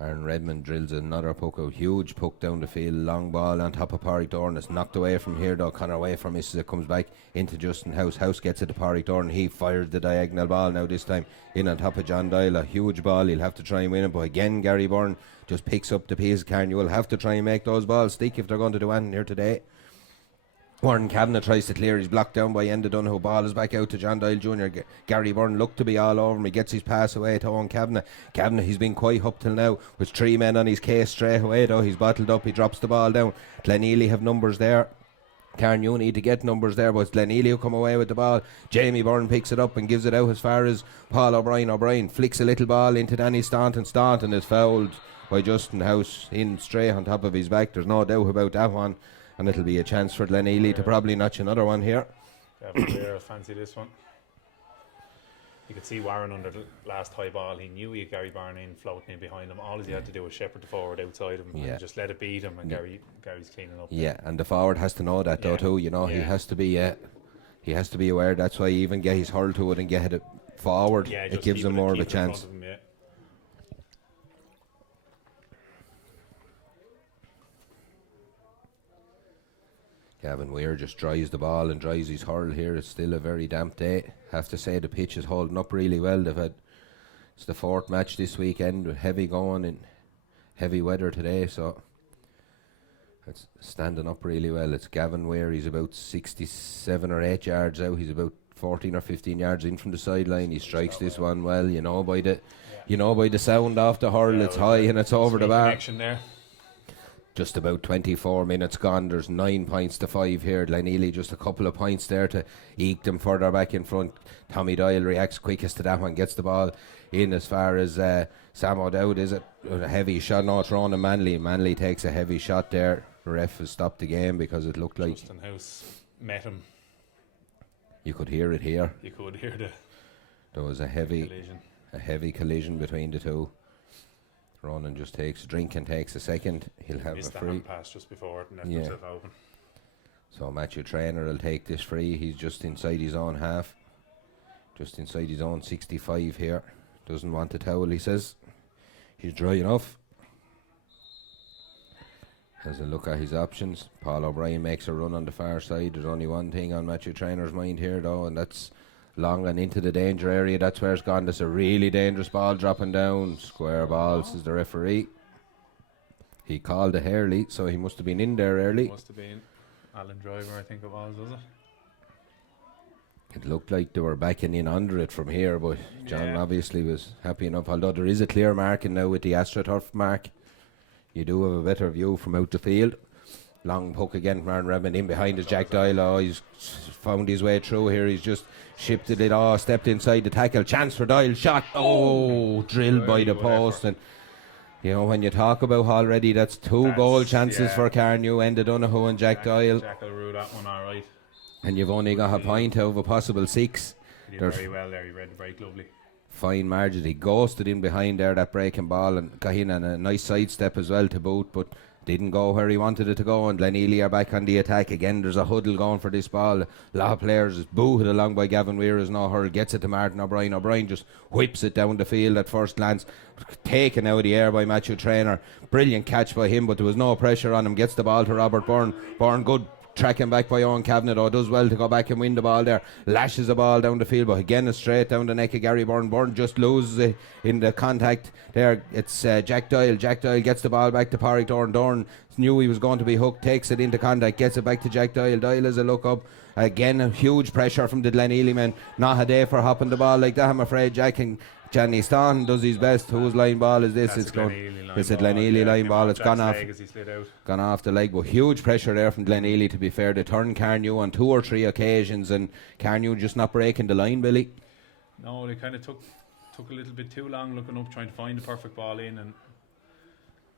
Aaron Redmond drills another puck, a huge puck down the field, long ball on top of Pádraig Doran. It's knocked away from here though. Conor away from misses it, comes back into Justin House. House gets it to Pádraig Doran. He fires the diagonal ball now, this time in on top of John Doyle. A huge ball, he'll have to try and win it, but again Gary Byrne just picks up the pace. Carnew will have to try and make those balls stick if they're going to do anything here today. Warren Kavanagh tries to clear, he's blocked down by Enda Donoghue. Ball is back out to John Doyle Jr. Gary Byrne looked to be all over him. He gets his pass away to Owen Kavanagh. Kavanagh, he's been quiet up till now with 3 men on his case straight away though. He's bottled up, he drops the ball down. Glenealy have numbers there. Carnew need to get numbers there, but it's Glenealy who come away with the ball. Jamie Byrne picks it up and gives it out as far as Paul O'Brien. O'Brien flicks a little ball into Danny Staunton. Staunton is fouled by Justin House in straight on top of his back. There's no doubt about that one. And it'll be a chance for Glenealy to probably notch another one here. Gavin fancy this one. You could see Warren under the last high ball. He knew he had Gary Byrne in, floating in behind him. All he had to do was shepherd the forward outside him and just let it beat him. And Gary's cleaning up. Yeah, and the forward has to know that though too. You know, he has to be aware. That's why he even get his hurl to it and get it forward. It gives him more of a chance. Gavin Weir just drives the ball and drives his hurl here. It's still a very damp day. Have to say the pitch is holding up really well. It's the 4th match this weekend with heavy going and heavy weather today, so it's standing up really well. It's Gavin Weir. He's about 67 or 8 yards out. He's about 14 or 15 yards in from the sideline. He strikes this one well. You know by the sound off the hurl. It's high and it's over the bar. There. Just about 24 minutes gone. There's 9 points to 5 here. Glenealy just a couple of points there to eke them further back in front. Tommy Doyle reacts quickest to that one, gets the ball in as far as Sam O'Dowd. Is it a heavy shot? No, it's Ronan Manley. Manley takes a heavy shot there. The ref has stopped the game because it looked like Justin House met him. You could hear it here. You could hear there was a heavy collision between the two. Ronan just takes a drink and takes a second. He'll have a free. Hand pass just before it and left himself open. So Matthew Traynor will take this free. He's just inside his own half. Just inside his own 65 here. Doesn't want the towel, he says. He's dry enough. Has a look at his options. Paul O'Brien makes a run on the far side. There's only one thing on Matthew Traynor's mind here though, and that's long and into the danger area. That's where it's gone. There's a really dangerous ball dropping down. Square ball, says the referee. He called a Hurley, so he must have been in there early. Must have been Alan Driver, I think it was it? It looked like they were backing in under it from here, but John obviously was happy enough. Although there is a clear marking now with the AstroTurf mark, you do have a better view from out the field. Long puck again from Aaron Redmond in behind his Jack Doyle. Oh, he's found his way through here. He's just shifted it. Oh, stepped inside the tackle. Chance for Doyle. Shot. Oh, drilled by the post. And you know, when you talk about already, that's two goal chances for Carnew, Enda Donoghue and Jack Doyle. Jack will rule that one all right. And you've only got a point out of a possible 6. He did very well there. He read the break lovely. Fine margin. He ghosted in behind there, that breaking ball, and got in on a nice sidestep as well to boot. But Didn't go where he wanted it to go, and Glenealy are back on the attack. Again, there's a huddle going for this ball. A lot of players is booted along by Gavin Weir as no hurl. Gets it to Martin O'Brien. O'Brien just whips it down the field at first glance. Taken out of the air by Matthew Traynor. Brilliant catch by him, but there was no pressure on him. Gets the ball to Robert Byrne. Byrne, good tracking back by Owen Kavanagh, though, does well to go back and win the ball there. Lashes the ball down the field, but again it's straight down the neck of Gary Byrne. Byrne just loses it in the contact there. It's Jack Doyle. Jack Doyle gets the ball back to Pádraig Dorn. Dorn knew he was going to be hooked, takes it into contact, gets it back to Jack Doyle. Doyle has a look up. Again, a huge pressure from the Glenealy men. Not a day for hopping the ball like that, I'm afraid. Jack and Johnny Stawn does his best. Whose line ball is this? It's a Glenealy line ball. It's gone off the leg, but huge pressure there from Glenealy, to be fair. They turned Carnew on 2 or 3 occasions, and Carnew just not breaking the line, Billy. No, they kind of took a little bit too long looking up, trying to find the perfect ball in, and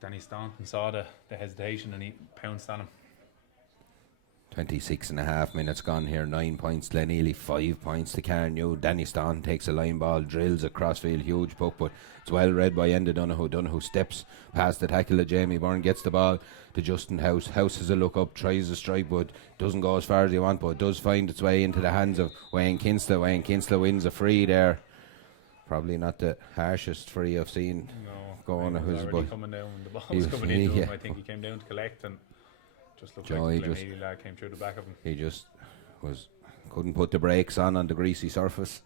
Danny Staunton saw the hesitation and he pounced on him. 26.5 minutes gone here. 9 points Glenealy, 5 points to Carnew. Danny Staunton takes a line ball, drills a crossfield, huge puck, but it's well read by Enda Donoghue. Donoghue steps past the tackle of Jamie Byrne, gets the ball to Justin House. House has a look up, tries a strike, but doesn't go as far as he wants, but it does find its way into the hands of Wayne Kinsler. Wayne Kinsler wins a free there. Probably not the harshest free I've seen. No, going he was already coming down. The ball was coming into him. I think he came down to collect and just looked like the Glenealy lad came through the back of him. He just couldn't put the brakes on the greasy surface.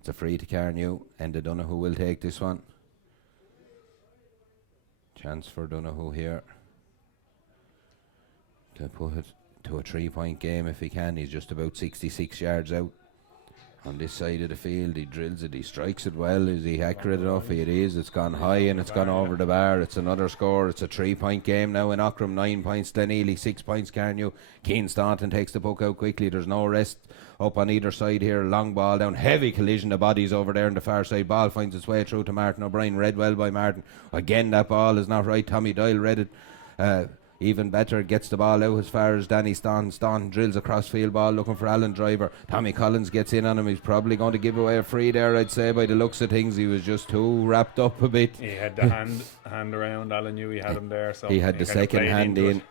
It's a free to Carnew. Enda Donoghue will take this one. Chance for Donoghue here to put it to a 3-point game if he can. He's just about 66 yards out on this side of the field. He drills it, he strikes it well. Is he accurate enough? It is. It's gone high and it's gone over the bar. It's another score. It's a 3-point game now in Aughrim. 9 points Glenealy, 6 points Carnew. Keen Staunton takes the puck out quickly. There's no rest up on either side here. Long ball down, heavy collision of bodies over there on the far side. Ball finds its way through to Martin O'Brien. Read well by Martin. Again, that ball is not right. Tommy Doyle read it even better, gets the ball out as far as Danny Staunton. Staunton drills a crossfield ball looking for Alan Driver. Tommy Collins gets in on him. He's probably going to give away a free there, I'd say, by the looks of things. He was just too wrapped up a bit. He had the hand around. Alan knew he had him there, so he had the second hand in.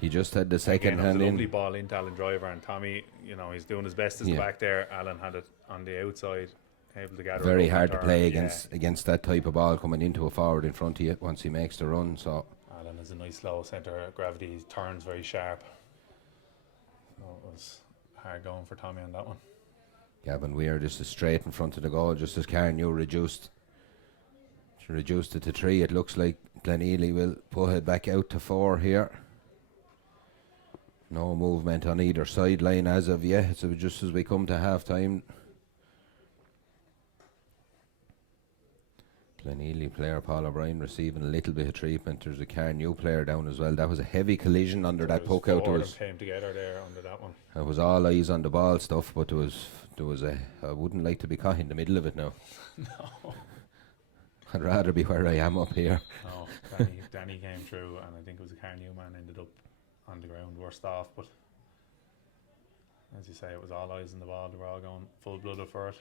He just had the second hand in. It was a lovely ball into Alan Driver, and Tommy, he's doing his best as the back there. Alan had it on the outside, able to gather. Very hard to play against that type of ball coming into a forward in front of you once he makes the run. So Alan is a nice low centre of gravity. He turns very sharp. So it was hard going for Tommy on that one. Gavin Weir just is straight in front of the goal, just as Carnew reduced it to 3. It looks like Glenealy will put it back out to 4 here. No movement on either sideline as of yet. So just as we come to half time, Glenealy player Paul O'Brien receiving a little bit of treatment. There's a Carnew player down as well. That was a heavy collision under that puck out. There came together there under that one. It was all eyes on the ball stuff, but there was a. I wouldn't like to be caught in the middle of it now. No. I'd rather be where I am up here. No, Danny came through, and I think it was a Carnew man ended up on the ground worst off, but as you say, it was all eyes on the ball. They were all going full-blooded for it.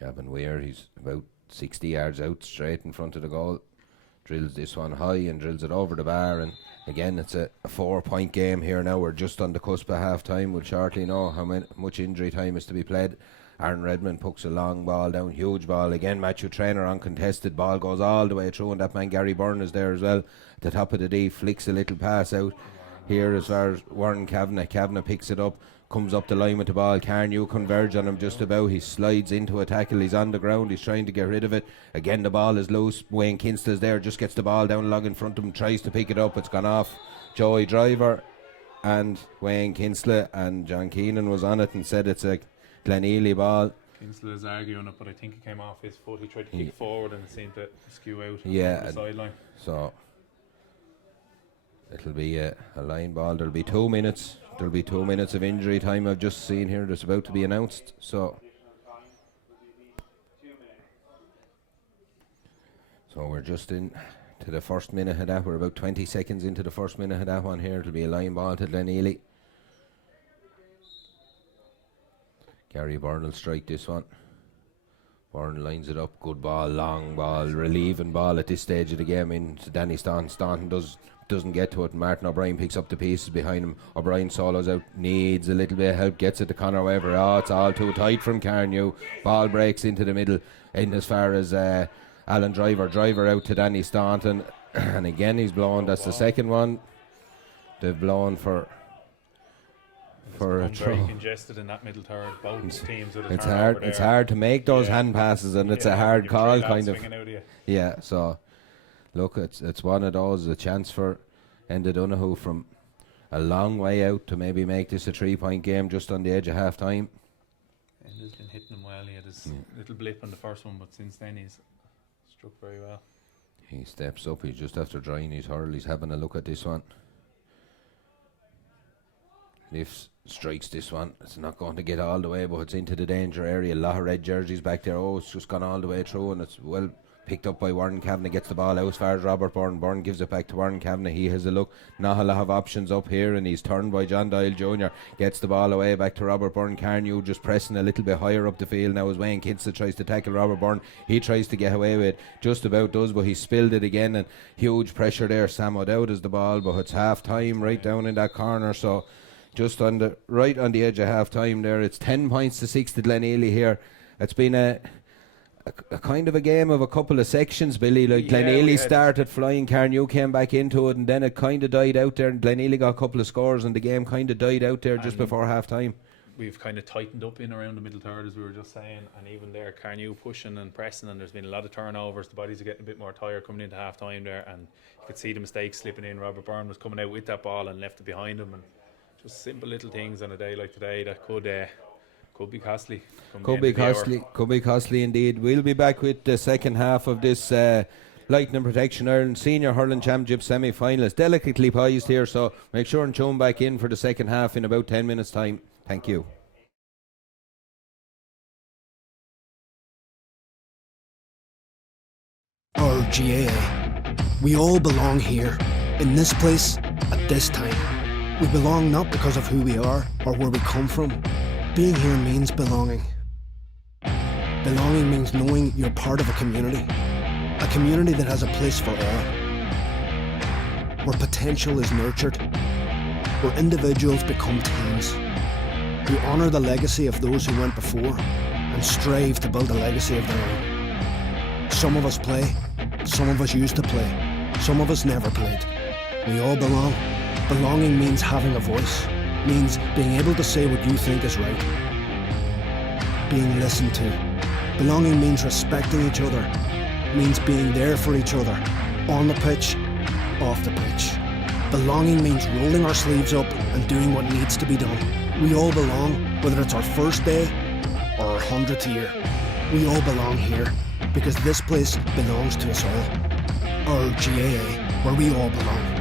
Gavin Weir, he's about 60 yards out straight in front of the goal, drills this one high and drills it over the bar, and again it's a 4-point game here now. We're just on the cusp of half time. We'll shortly know how much injury time is to be played. Aaron Redmond pucks a long ball down, huge ball again. Matthew Traynor uncontested, ball goes all the way through, and that man Gary Byrne is there as well at the top of the D. Flicks a little pass out here as far as Warren Kavanagh. Kavanagh picks it up, comes up the line with the ball. Carnew converge on him just about. He slides into a tackle. He's on the ground. He's trying to get rid of it. Again, the ball is loose. Wayne Kinsler's there, just gets the ball down along in front of him, tries to pick it up. It's gone off Joey Driver and Wayne Kinsler, and John Keenan was on it and said it's a Glenealy ball. Kinsler is arguing it, but I think it came off his foot. He tried to kick forward and it seemed to skew out on the sideline. So it'll be a line ball. There'll be 2 minutes. There'll be 2 minutes of injury time. I've just seen here that's about to be announced. So we're just in to the first minute of that. We're about 20 seconds into the first minute of that one here. It'll be a line ball to Glenealy. Gary Byrne will strike this one. Byrne lines it up, good ball, long ball, relieving ball at this stage of the game into Danny Staunton. Staunton doesn't get to it. Martin O'Brien picks up the pieces behind him. O'Brien solos out, needs a little bit of help, gets it to Conor Weber. It's all too tight from Carnew. Ball breaks into the middle, in as far as Alan Driver out to Danny Staunton. And again he's blown. That's the second one they've blown for a throw. Very congested in that middle third. Both teams with a It's turnover hard. It's there. hard to make those hand passes, and it's a hard You've call, three lads kind of. swinging out you. Yeah. So, look, it's one of those. A chance for Enda Donoghue from a long way out to maybe make this a 3-point game just on the edge of half time. And he's been hitting him well. He had his little blip on the first one, but since then he's struck very well. He steps up. He's just after drying his hurl. He's having a look at this one. Lifts, strikes this one. It's not going to get all the way, but it's into the danger area. A lot of red jerseys back there. It's just gone all the way through, and it's well picked up by Warren Kavanagh. Gets the ball out as far as Robert Byrne. Byrne gives it back to Warren Kavanagh. He has a look. Not a lot of options up here, and he's turned by John Doyle Jr. Gets the ball away back to Robert Byrne. Carnew just pressing a little bit higher up the field now as Wayne Kinsta tries to tackle Robert Byrne. He tries to get away with it, just about does, but he spilled it again, and huge pressure there. Sam O'Dowd is the ball, but it's half time right down in that corner, so just on the right on the edge of half time there. It's 10 points to 6 to Glenealy here. It's been a kind of a game of a couple of sections, Billy. Like Glenealy started flying, Carnew came back into it, and then it kind of died out there, and Glenealy got a couple of scores, and the game kind of died out there just before half time. We've kind of tightened up in around the middle third, as we were just saying, and even there Carnew pushing and pressing, and there's been a lot of turnovers. The bodies are getting a bit more tired coming into half time there, and you could see the mistakes slipping in. Robert Byrne was coming out with that ball and left it behind him, and just simple little things on a day like today that could be costly. Could be costly indeed. We'll be back with the second half of this Lightning Protection Ireland Senior Hurling Championship semi-finals. Delicately poised here, so make sure and tune back in for the second half in about 10 minutes time. Thank you. Our GAA. We all belong here, in this place, at this time. We belong not because of who we are or where we come from. Being here means belonging. Belonging means knowing you're part of a community that has a place for all. Where potential is nurtured, where individuals become teams, who honour the legacy of those who went before and strive to build a legacy of their own. Some of us play, some of us used to play, some of us never played. We all belong. Belonging means having a voice, means being able to say what you think is right, being listened to. Belonging means respecting each other, means being there for each other, on the pitch, off the pitch. Belonging means rolling our sleeves up and doing what needs to be done. We all belong, whether it's our first day or our 100th year. We all belong here, because this place belongs to us all. Our GAA, where we all belong.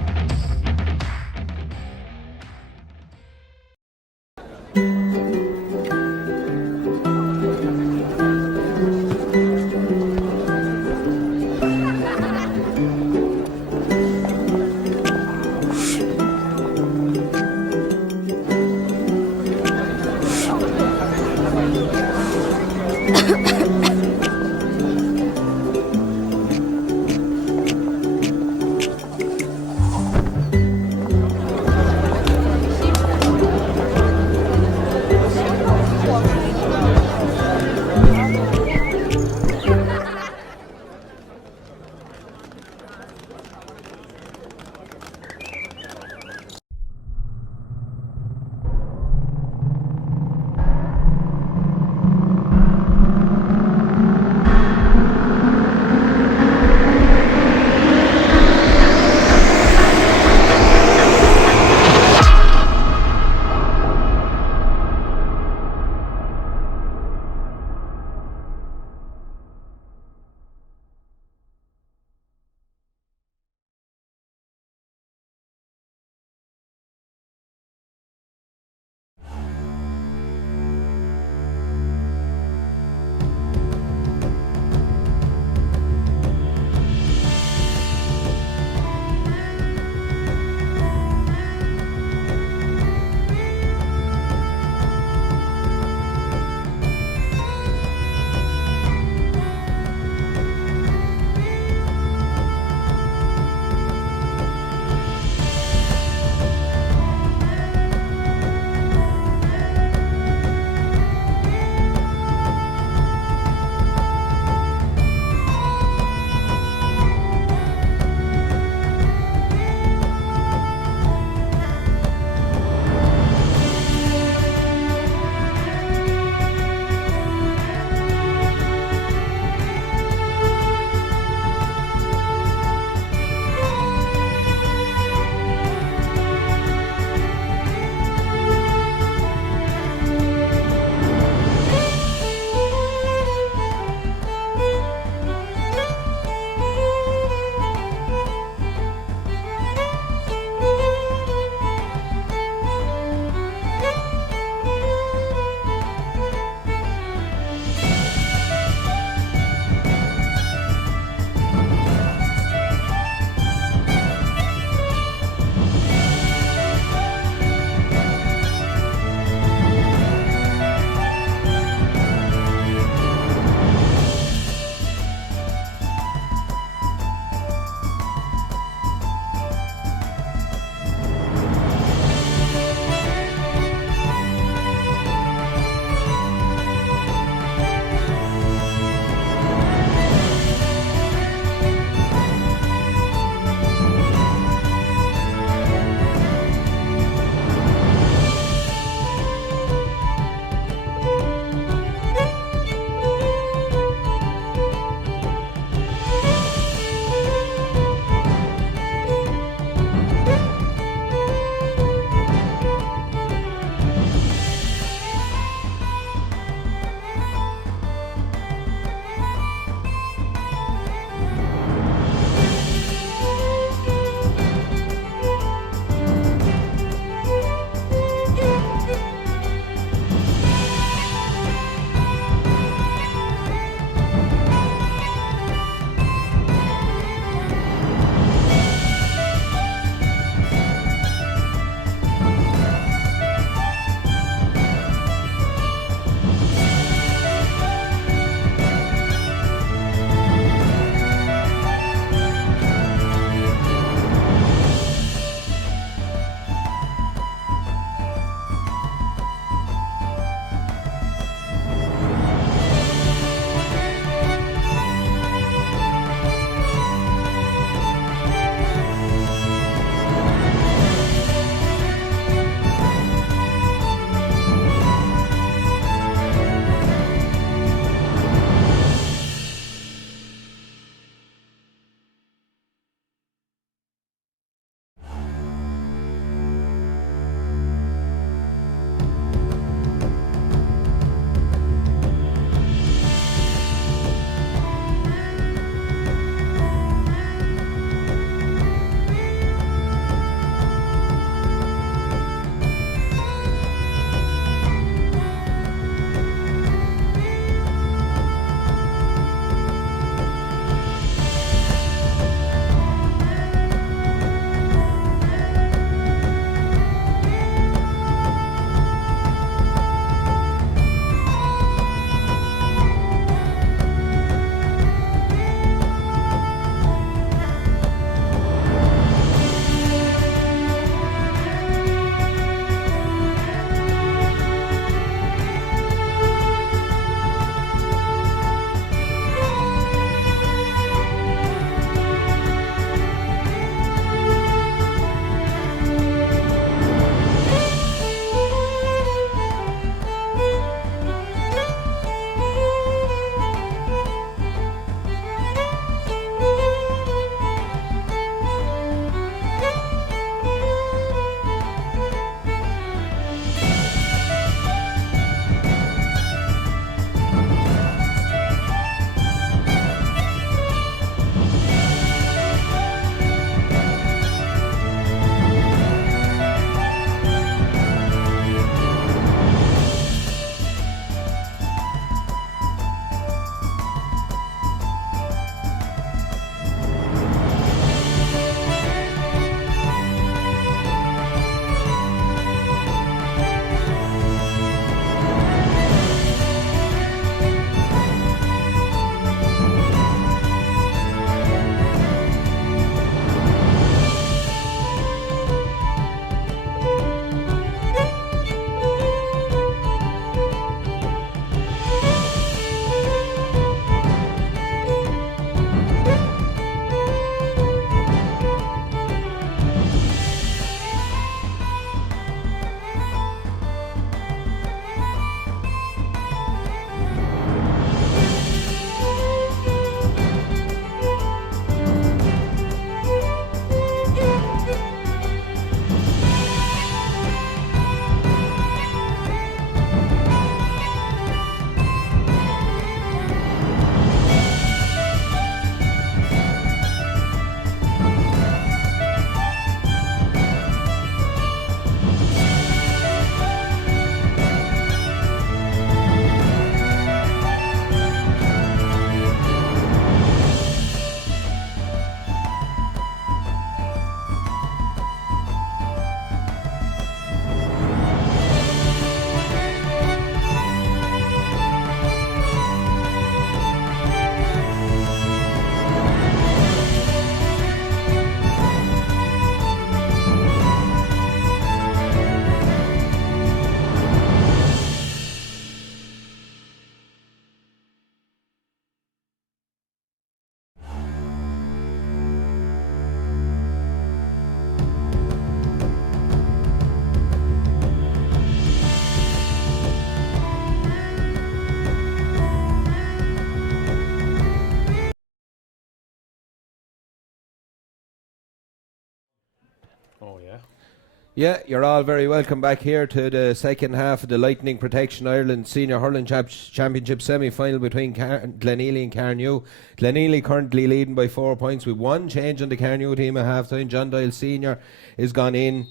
Yeah, you're all very welcome back here to the second half of the Lightning Protection Ireland Senior Hurling Championship semi-final between Glenealy and Carnew. Glenealy currently leading by 4 points with one change on the Carnew team at half-time. John Doyle Senior is gone in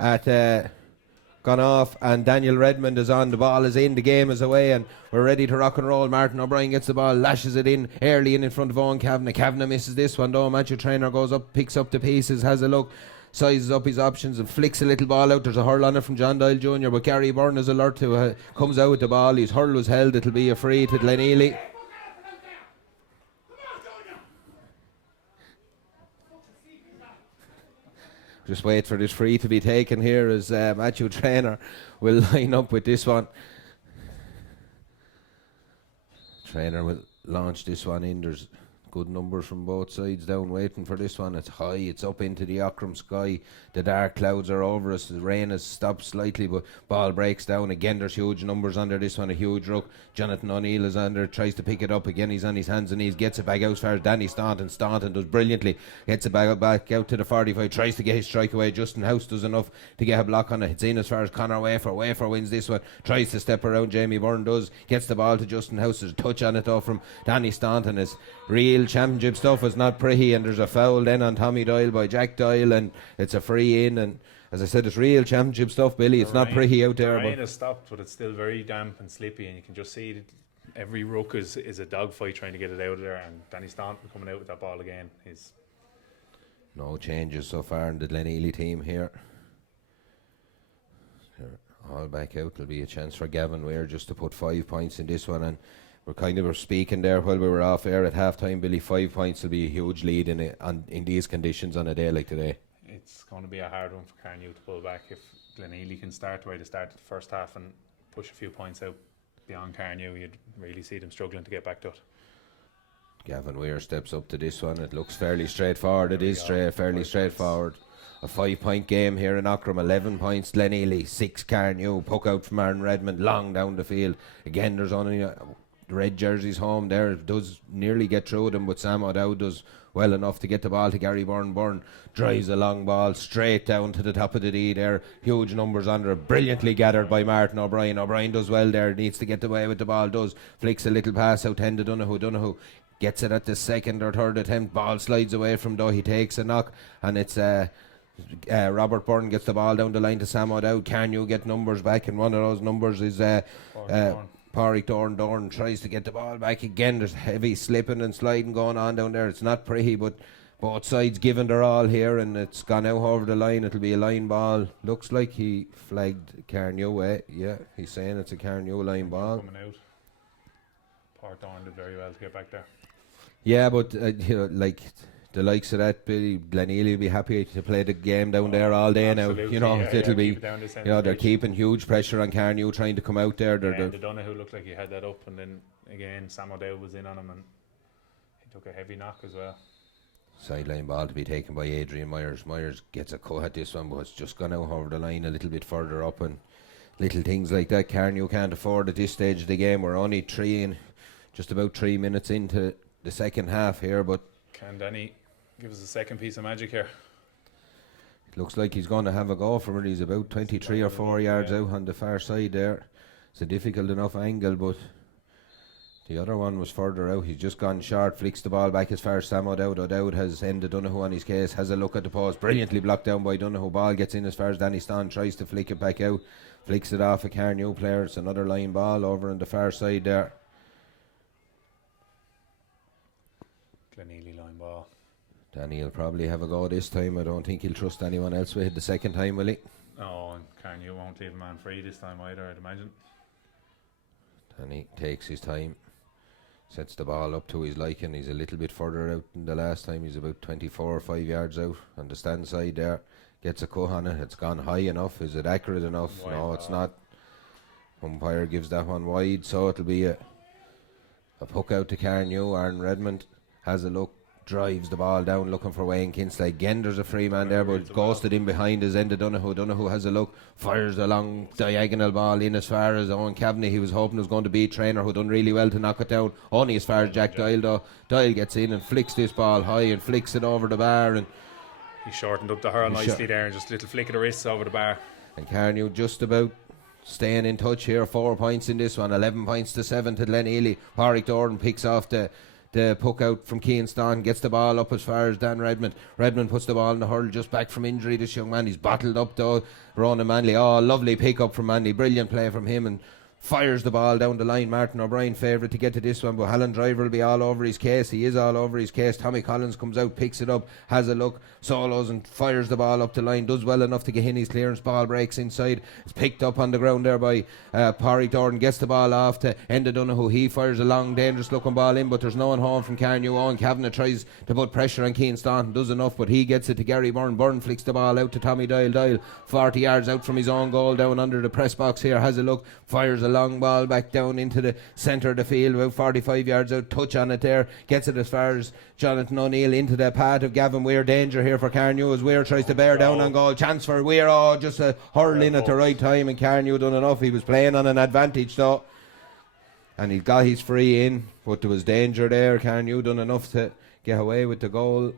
at... gone off, and Daniel Redmond is on. The ball is in, the game is away, and we're ready to rock and roll. Martin O'Brien gets the ball, lashes it in early in front of Owen Kavanagh. Kavanagh misses this one though. Matthew Traynor goes up, picks up the pieces, has a look, sizes up his options and flicks a little ball out. There's a hurl on it from John Doyle Jr., but Gary Byrne is alert to comes out with the ball. His hurl was held. It'll be a free to Glenealy. Just wait for this free to be taken here as Matthew Traynor will line up with this one. Traynor will launch this one in. There's good numbers from both sides down waiting for this one. It's high, it's up into the Aughrim sky. The dark clouds are over us. The rain has stopped slightly, but ball breaks down. Again, there's huge numbers under this one, a huge ruck. Jonathan O'Neill is under, tries to pick it up again. He's on his hands and knees, gets it back out as far as Danny Staunton. Staunton does brilliantly, gets it back out to the 45, tries to get his strike away. Justin House does enough to get a block on it. It's in as far as Conor Wafer. Wafer wins this one, tries to step around. Jamie Byrne does, gets the ball to Justin House. There's a touch on it though from Danny Staunton. It's real championship stuff. Is not pretty, and there's a foul then on Tommy Doyle by Jack Doyle, and it's a free in. And as I said, it's real championship stuff, Billy. It's not pretty out there. The rain has stopped, but it's still very damp and slippy, and you can just see that every ruck is a dogfight trying to get it out of there. And Danny Staunton coming out with that ball again. No changes so far in the Glenealy team here. They're all back out. There'll be a chance for Gavin Weir just to put 5 points in this one, and we're speaking there while we were off air at half time, Billy. 5 points will be a huge lead in these conditions on a day like today. It's going to be a hard one for Carnew to pull back. If Glenealy can start the way they started the first half and push a few points out beyond Carnew, you'd really see them struggling to get back to it. Gavin Weir steps up to this one. It looks fairly straightforward. It is fairly straightforward. A 5 point game here in Aughrim. 11 points Glenealy, 6 Carnew. Puck out from Aaron Redmond, long down the field. Again, there's only red jerseys home there. Does nearly get through them, but Sam O'Dowd does well enough to get the ball to Gary Byrne. Byrne drives a long ball straight down to the top of the D there. Huge numbers under it. Brilliantly gathered by Martin O'Brien. O'Brien does well there. Needs to get away with the ball. Does. Flicks a little pass out to Enda Donoghue. Donoghue gets it at the second or third attempt. Ball slides away from Doe. He takes a knock, and it's Robert Byrne gets the ball down the line to Sam O'Dowd. Carnew get numbers back, and one of those numbers is Pádraig Dorn tries to get the ball back again. There's heavy slipping and sliding going on down there. It's not pretty, but both sides giving their all here, and it's gone out over the line. It'll be a line ball. Looks like he flagged Carnew. Yeah, he's saying it's a Carnew line ball. Coming out. Pádraig Dorn did very well to get back there. Yeah, but like the likes of that, Billy, Glenealy will be happy to play the game down there all day now. It'll be, they're keeping huge pressure on Carnew trying to come out there. The Donoghue looked like he had that up, and then again Sam O'Dowd was in on him, and he took a heavy knock as well. Sideline ball to be taken by Adrian Myers. Myers gets a cut at this one, but it's just gone out over the line a little bit further up, and little things like that Carnew can't afford at this stage of the game. We're only just about 3 minutes into the second half here, but can Danny give us a second piece of magic here? It looks like he's going to have a go from it. He's about 23 or 4 yards out on the far side there. It's a difficult enough angle, but the other one was further out. He's just gone short, flicks the ball back as far as Sam O'Dowd. O'Dowd has ended Donoghue on his case, has a look at the post, brilliantly blocked down by Donoghue. Ball gets in as far as Danny Staunton, tries to flick it back out, flicks it off a Carnew player. It's another line ball over on the far side there. Glenealy line ball. Danny will probably have a go this time. I don't think he'll trust anyone else with it the second time, will he? No, and Carnew won't leave a man free this time either, I'd imagine. Danny takes his time, sets the ball up to his liking. He's a little bit further out than the last time. He's about 24 or 5 yards out on the stand side there. Gets a cut on it. It's gone high enough. Is it accurate enough? Wide no, ball. It's not. Umpire gives that one wide, so it'll be a puck out to Carnew. Aaron Redmond has a look, drives the ball down looking for Wayne Kinsley. Again, there's a free man there, but ghosted in behind his end of Donoghue. Donoghue has a look, fires a long diagonal ball in as far as Owen Kavanagh. He was hoping it was going to be Traynor, who done really well to knock it down. Only as far as Jack Doyle though. Doyle gets in and flicks this ball high and flicks it over the bar, and He shortened up the hurl nicely there, and just a little flick of the wrists over the bar. And Carnew just about staying in touch here. 4 points in this one. 11 points to 7 to Glenealy. Pádraig Doran picks off the puck out from Keenan, gets the ball up as far as Dan Redmond. Redmond puts the ball in the hurl, just back from injury. This young man, he's bottled up though. Ronan Manley, lovely pick up from Manley. Brilliant play from him, and fires the ball down the line. Martin O'Brien favourite to get to this one, but Alan Driver will be all over his case. He is all over his case. Tommy Collins comes out, picks it up, has a look, solos and fires the ball up the line. Does well enough to get in his clearance. Ball breaks inside. It's picked up on the ground there by Pádraig Doran. Gets the ball off to Enda Donoghue. He fires a long, dangerous looking ball in, but there's no one home from Carnew. Owen Kavanagh tries to put pressure on Keane Staunton. Does enough, but he gets it to Gary Byrne. Byrne flicks the ball out to Tommy Doyle. Doyle 40 yards out from his own goal, down under the press box here. Has a look, fires a long ball back down into the centre of the field, about 45 yards out. Touch on it there, gets it as far as Jonathan O'Neill into the path of Gavin Weir. Danger here for Carnew as Weir tries to bear down on goal. Chance for Weir, just a hurl in at the right time, and Carnew done enough. He was playing on an advantage though, and he got his free in, but there was danger there. Carnew done enough to get away with the goal.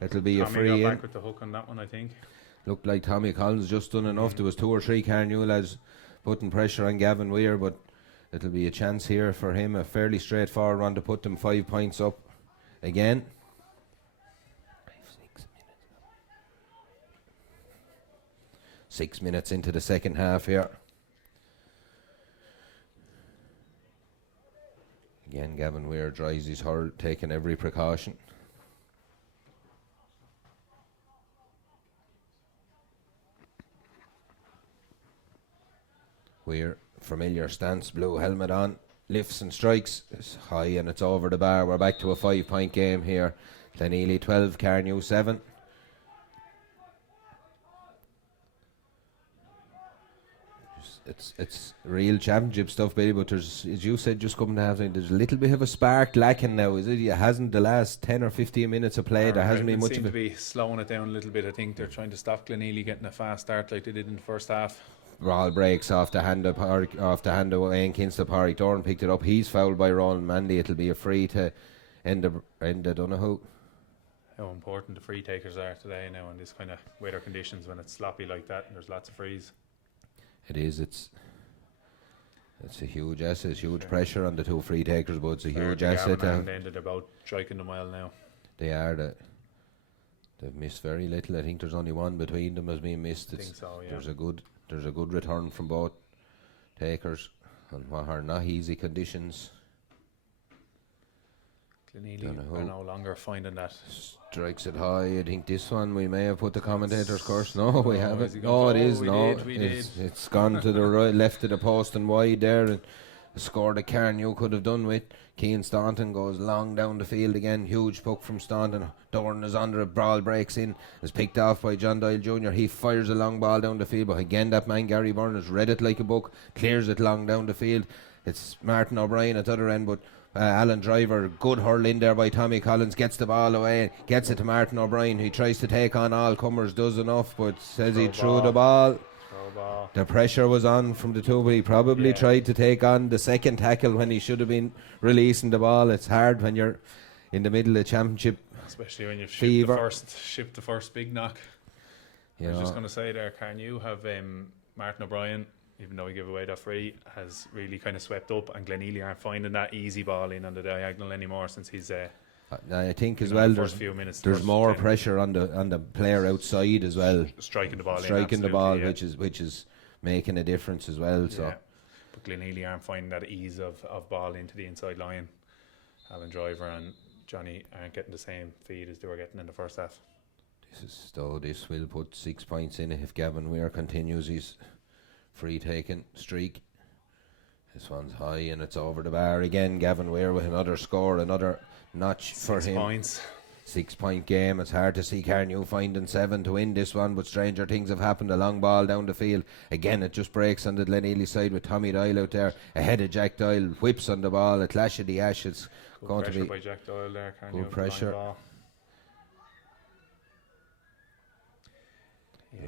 It'll be a free in. Back with the hook on that one, I think. Looked like Tommy Collins just done enough. There was 2 or 3 Carnew lads putting pressure on Gavin Weir, but it'll be a chance here for him, a fairly straightforward one to put them 5 points up again. 6 minutes into the second half here. Again, Gavin Weir dries his hurl, taking every precaution. Weir, familiar stance, blue helmet on, lifts and strikes. It's high and it's over the bar. We're back to a 5 point game here. Glenealy 12, Carnew 7. It's real championship stuff, baby, but there's, as you said, just coming to halftime, there's a little bit of a spark lacking now, is it? It hasn't the last 10 or 15 minutes of play. There hasn't been much of it. Seem to be slowing it down a little bit. I think they're trying to stop Glenealy getting a fast start like they did in the first half. Ball breaks off the hand of Wayne Kinster. Pádraig Doran picked it up. He's fouled by Roland Manley. It'll be a free to Enda Donoghue. How important the free takers are today now in this kind of weather conditions when it's sloppy like that and there's lots of frees. It is. It's a huge asset. It's huge pressure on the 2 free takers, but it's a huge asset. And ended about striking the mile now. They are. They've missed very little. I think there's only 1 between them has been missed. I think so, yeah. There's a good return from both takers on what are not easy conditions. Glenealy are no longer finding that. Strikes it high. I think this one we may have put the commentator's curse. No, we haven't. No, it is. We did. It's gone to the right, left of the post and wide there. And a score that Carnew could have done with. Keane Staunton goes long down the field again. Huge puck from Staunton. Doran is under it. Brawl breaks in. Is picked off by John Doyle Jr. He fires a long ball down the field. But again, that man Gary Byrne has read it like a book. Clears it long down the field. It's Martin O'Brien at the other end. But Alan Driver, good hurl in there by Tommy Collins. Gets the ball away. Gets it to Martin O'Brien. He tries to take on all comers. Does enough. But says he threw the ball. The pressure was on from the 2, but he probably tried to take on the second tackle when he should have been releasing the ball. It's hard when you're in the middle of championship, especially when you've shipped the first big knock. I was just going to say there, Carnew have Martin O'Brien, even though he gave away that free, has really kind of swept up, and Glenealy aren't finding that easy ball in on the diagonal anymore since he's I think as well there's more pressure on the player outside as well, striking the ball, which is making a difference as well. So but Glenealy aren't finding that ease of ball into the inside line. Alan Driver and Johnny aren't getting the same feed as they were getting in the first half. This will put 6 points in if Gavin Weir continues his free taking streak. This one's high and it's over the bar again. Gavin Weir with another score, another notch for him. 6 points. 6 point game. It's hard to see Carnew finding 7 to win this one, but stranger things have happened. A long ball down the field. Again, it just breaks on the Glenealy side with Tommy Doyle out there. Ahead of Jack Doyle. Whips on the ball. A clash of the ash. It's good going to be by Jack Doyle there. Carnew good pressure.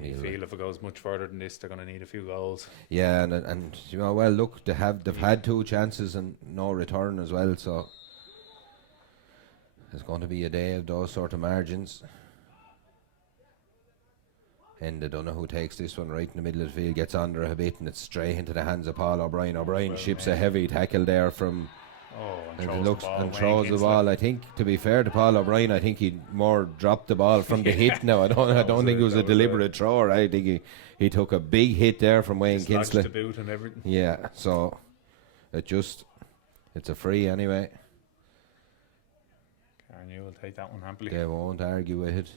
You feel if it goes much further than this, they're going to need a few goals. Yeah, and you know, well, look, they've had 2 chances and no return as well, so it's going to be a day of those sort of margins. Enda Donoghue takes this one right in the middle of the field, gets under a bit, and it's straight into the hands of Paul O'Brien. O'Brien Well ships made. a heavy tackle there from. And And throws the ball. and away throws the against ball. I think, to be fair to Paul O'Brien, I think he more dropped the ball from the hit now. I don't think it was a deliberate throw. I think he took a big hit there from Wayne dislodged Kinsley. the boot and everything. Yeah, so it's a free anyway. Carnew will take that one happily. They won't argue with it.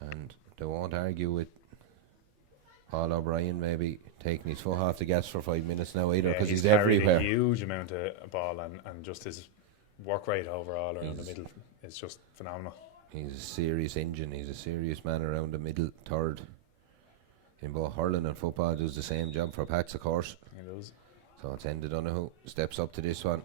And they won't argue with Paul O'Brien maybe taking his foot off the gas for 5 minutes now either, because he's carried everywhere. a huge amount of ball, and just his work rate overall around the middle is just phenomenal. He's a serious engine. He's a serious man around the middle third. In both hurling and football, does the same job for Pats, of course. He does. So it's Enda Donoghue steps up to this one,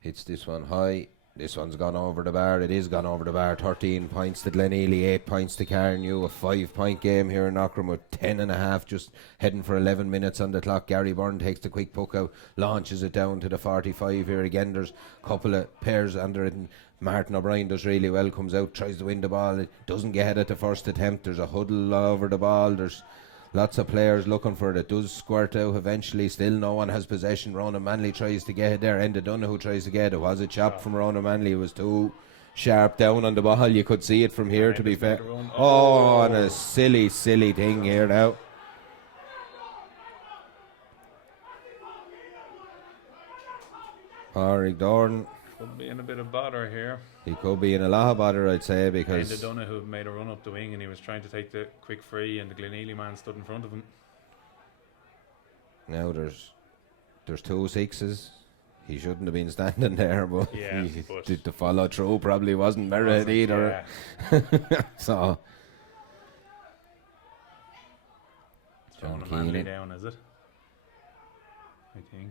hits this one high. This one's gone over the bar. It is gone over the bar. 13 points to Glenealy, 8 points to Carnew. A 5-point game here in Aughrim with 10.5, just heading for 11 minutes on the clock. Gary Byrne takes the quick puck out, launches it down to the 45 here again. There's a couple of pairs under it, and Martin O'Brien does really well. Comes out, tries to win the ball. It doesn't get it at the first attempt. There's a huddle over the ball. There's lots of players looking for it. It does squirt out eventually. Still no one has possession. Ronan Manley tries to get it there. Enda Donoghue tries to get it. It was a chop from Ronan Manley. It was too sharp down on the ball. You could see it from here, to be fair. Oh, and a silly thing here now. Pádraig Dorn. Could be in a bit of bother here. He could be in a lot of bother, I'd say, because Enda Donoghue made a run up the wing, and he was trying to take the quick free, and the Glenealy man stood in front of him. now there's 2 sixes. He shouldn't have been standing there, but, Yeah, but the follow through probably wasn't merited either. Yeah. So Throwing John a Manley Keenan. down, is it? I think.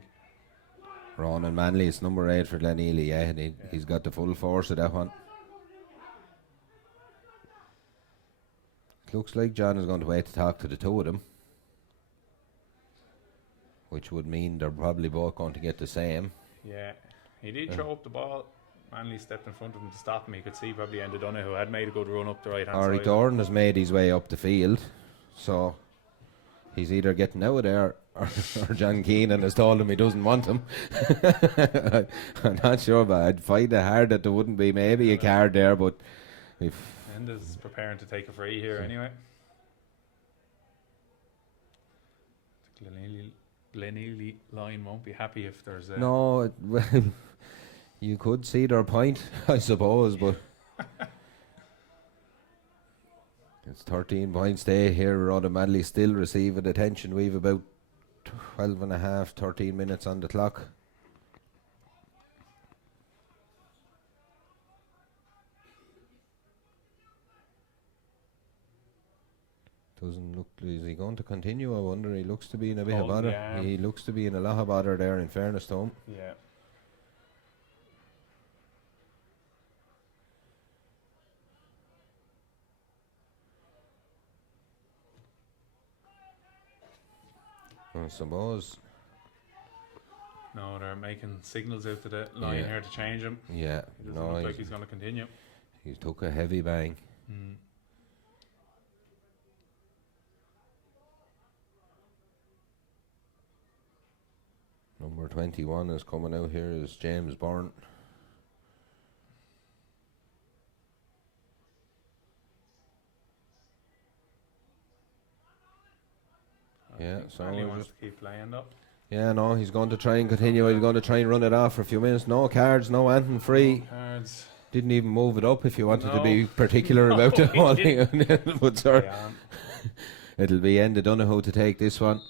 Ronan Manley is number 8 for Glenealy, yeah, and he's got the full force of that one. It looks like John is going to wait to talk to the two of them, which would mean they're probably both going to get the same. Yeah, he did throw up the ball. Manley stepped in front of him to stop him. He could see probably Enda Donoghue had made a good run up the right hand Pádraig side. Dorn has made his way up the field, so he's either getting out of there or John Keenan has told him he doesn't want him. I'm not sure, but I'd find it hard that there wouldn't be maybe a card there, but if Enda's preparing to take a free here anyway. The Glenealy line won't be happy if there's a... no, well, you could see their point, I suppose, but it's 13 points day here. Ronan Manley still receiving attention. We've about 12 and a half, 13 minutes on the clock. Doesn't look. Is he going to continue? I wonder. He looks to be in a bit of bother. Yeah. He looks to be in a lot of bother there, in fairness to him. Yeah. I suppose. No, they're making signals out to the line Yeah. here to change him. Yeah. It doesn't No, look like he's, he's going to continue. he took a heavy bang. Number 21 is coming out here is James Byrne. Yeah, so Manley we're wants just to keep playing up. yeah, no, he's going to try and continue. He's going to try and run it off for a few minutes. No cards, no anything free. Cards. Didn't even move it up if you wanted to No. be particular about the he whole didn't. thing. But sir, Play on. it'll be Enda Donoghue to take this one.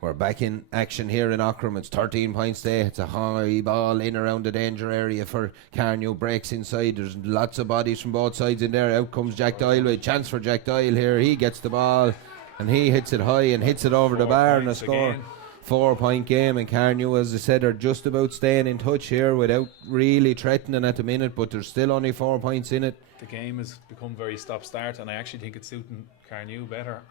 We're back in action here in Aughrim. It's 13 points there. It's a high ball in around the danger area for Carnew. Breaks inside. There's lots of bodies from both sides in there. Out comes Jack Doyle with a chance for Jack Doyle here. He gets the ball and he hits it high and hits it over the 4 bar and a points score. again. 4-point game, and Carnew, as I said, are just about staying in touch here without really threatening at the minute, but there's still only 4 points in it. The game has become very stop-start, and I actually think it's suiting Carnew better.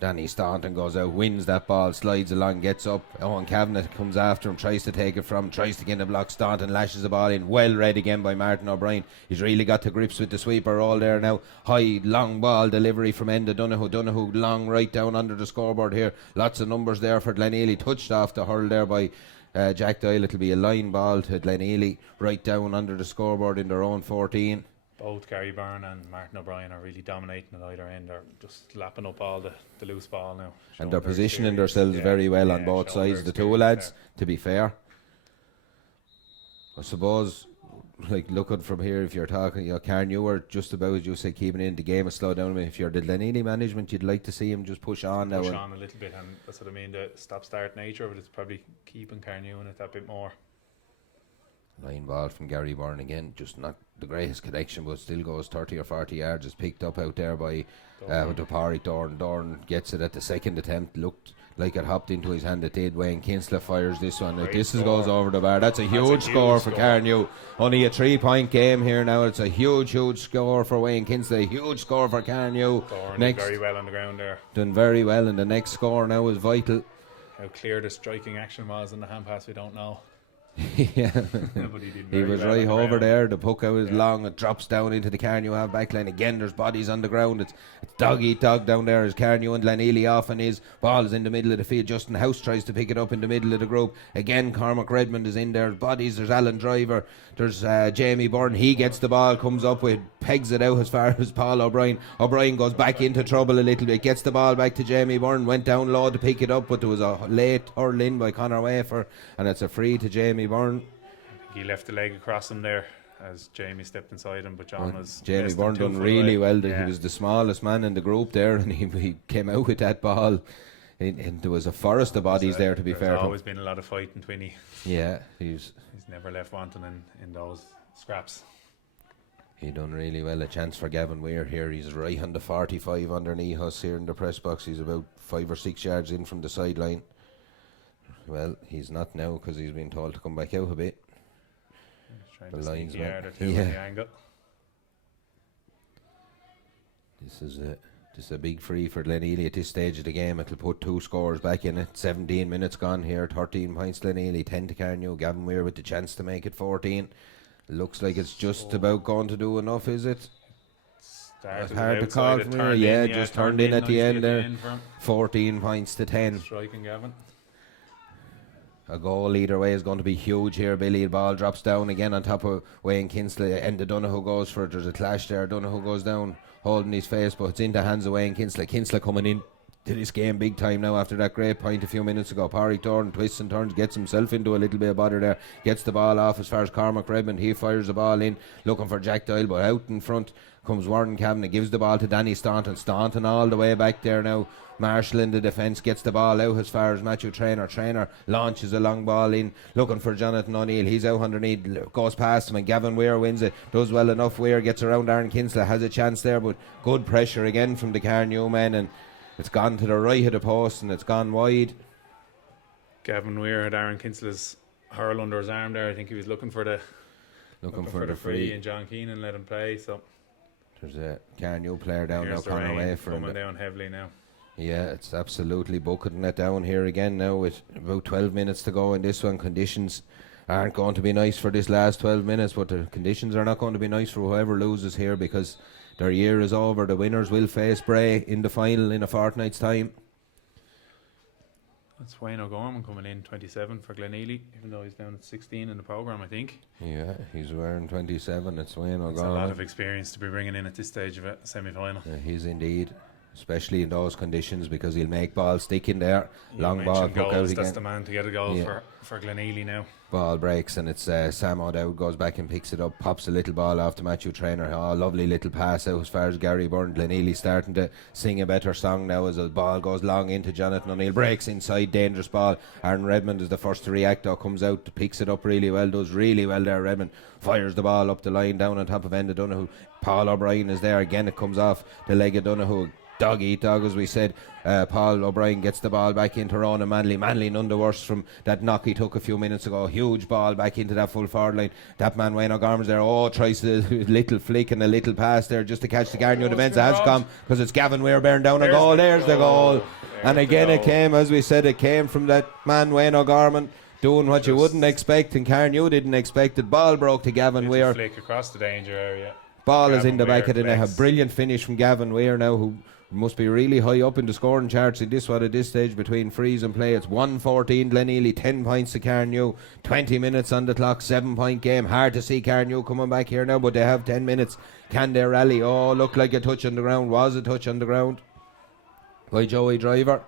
Danny Staunton goes out, wins that ball, slides along, gets up. Owen Kavanagh comes after him, tries to take it from him, tries to get in the block. Staunton lashes the ball in, well read again by Martin O'Brien. He's really got to grips with the sweeper roll there now. High, long ball delivery from Enda Donoghue. Donoghue long right down under the scoreboard here. Lots of numbers there for Glenealy. Touched off the hurl there by Jack Doyle. It'll be a line ball to Glenealy, right down under the scoreboard in their own 14. Both Gary Byrne and Martin O'Brien are really dominating at either end. They're just lapping up all the loose ball now. And they're positioning themselves very well on both sides. The two lads, to be fair. I suppose, like looking from here, if you're talking, Carnew are just about, as you say, keeping in the game a slow down. I mean, if you're the Glenealy management, you'd like to see him just push on now. Push on a little bit, and that's what I mean. The stop-start nature of it is probably keeping Carnew in it that bit more. Line ball from Gary Byrne again, just not the greatest connection, but still goes 30 or 40 yards. Is picked up out there by Dupari Dorn. Dorn gets it at the second attempt. Looked like it hopped into his hand. It did. Wayne Kinsler fires this one. This goes over the bar. That's a huge score for Carnew. Only a 3-point game here now. It's a huge score for Wayne Kinsler. A huge score for Carnew. Dorn did very well on the ground there. Done very well, and the next score now is vital. How clear the striking action was in the hand pass, we don't know. Yeah, he was right over there. The puck out is long. It drops down into the Carnew half back line. Again, there's bodies on the ground. It's dog eat dog down there as Carnew and Glenealy off and his ball is in the middle of the field. Justin House tries to pick it up in the middle of the group. Again, Cormac Redmond is in there. Bodies. There's Alan Driver. There's Jamie Byrne. He gets the ball, comes up with, pegs it out as far as Paul O'Brien. O'Brien goes back into trouble a little bit. Gets the ball back to Jamie Byrne. Went down low to pick it up, but there was a late hurl in by Conor Wafer, and it's a free to Jamie Byrne. He left the leg across him there as Jamie stepped inside him, but John was... Jamie Byrne done really well. He was the smallest man in the group there, and he came out with that ball. And there was a forest of bodies there, to be fair. There's always been a lot of fighting, Twinny. Yeah, he's never left wanting in those scraps. He done really well. A chance for Gavin Weir here. He's right on the 45 underneath us here in the press box. He's about 5 or 6 yards in from the sideline. Well, he's not now because he's been told to come back out a bit. The linesman. The angle. This is a big free for Glenealy at this stage of the game. It'll put 2 scores back in it. 17 minutes gone here. 13 points Glenealy, 10 to Carnew. Gavin Weir with the chance to make it 14. Looks like it's just about going to do enough, is it? It's hard to call from here. Yeah, just turned in at the end there. 14 points to 10. Striking Gavin. A goal either way is going to be huge here, Billy. The ball drops down again on top of Wayne Kinsler, and the Donoghue goes for it. There's a clash there. Donoghue goes down holding his face, but it's in the hands of Wayne Kinsler. Kinsler coming in to this game big time now after that great point a few minutes ago. Parry Thorne twists and turns, gets himself into a little bit of bother there, gets the ball off as far as Cormac Redmond. He fires the ball in looking for Jack Doyle, but out in front comes Warren Kavanagh, gives the ball to Danny Staunton all the way back there now. Marshall in the defence, gets the ball out as far as Matthew Traynor launches a long ball in looking for Jonathan O'Neill. He's out underneath, goes past him, and Gavin Weir wins it. Does well enough. Weir gets around Aaron Kinsler, has a chance there, but good pressure again from the Carnew men, and it's gone to the right of the post and it's gone wide. Gavin Weir had Aaron Kinsler's hurl under his arm there. I think he was looking for the free, and John Keenan let him play. So there's a Carnew player down now, Conor Wafer coming down heavily now. Yeah, it's absolutely bucketing it down here again now with about 12 minutes to go in this one. Conditions aren't going to be nice for this last 12 minutes, but the conditions are not going to be nice for whoever loses here, because their year is over. The winners will face Bray in the final in a fortnight's time. That's Wayne O'Gorman coming in, 27 for Glenealy, even though he's down at 16 in the programme, I think. Yeah, he's wearing 27. It's Wayne O'Gorman. It's a lot of experience to be bringing in at this stage of a semi-final. Yeah, he's indeed, especially in those conditions, because he'll make balls stick in there. Long ball, puck out again. That's the man to get a goal for Glenealy now. Ball breaks and it's Sam O'Dowd goes back and picks it up, pops a little ball off to Matthew Traynor. Oh, lovely little pass out as far as Gary Byrne. Glenealy starting to sing a better song now as the ball goes long into Jonathan O'Neill. Breaks inside, dangerous ball. Aaron Redmond is the first to react, though, comes out, picks it up really well, does really well there. Redmond fires the ball up the line down on top of Enda Donoghue. Paul O'Brien is there again. It comes off the leg of Donoghue. dog eat dog, as we said. Paul O'Brien gets the ball back into Ronan Manley. Manley none the worse from that knock he took a few minutes ago. Huge ball back into that full forward line. That man Wayne O'Gorman's there. Tries a little flick and a little pass there just to catch the Carnew defence. Has come because it's Gavin Weir bearing down a goal. There's the goal. And again it came, as we said, it came from that man Wayne O'Gorman doing what you wouldn't expect, and Carnew didn't expect it. Ball broke to Gavin Weir. Flick across the danger area. Ball is in the back of the net. A brilliant finish from Gavin Weir now, who must be really high up in the scoring charts at this stage between frees and play. It's 1-14 Glenealy, 10 points to Carnew, 20 minutes on the clock, 7-point game. Hard to see Carnew coming back here now, but they have 10 minutes. Can they rally? Looked like a touch on the ground. Was a touch on the ground by Joey Driver.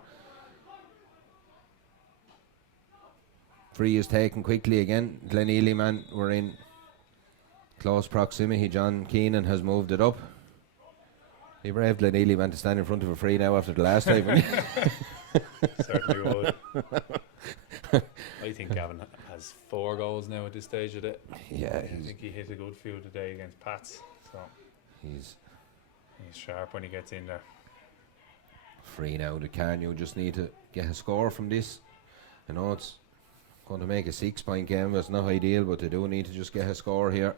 Free is taken quickly again. Glenealy man were in close proximity. John Keenan has moved it up. He brave Glenealy man to stand in front of a free now after the last time. Certainly would. I think Gavin has 4 goals now at this stage of it. Yeah, I think he hit a good few today against Pats. So he's sharp when he gets in there. Free now. The Carnew just need to get a score from this. I know it's going to make a 6-point game. It's not ideal, but they do need to just get a score here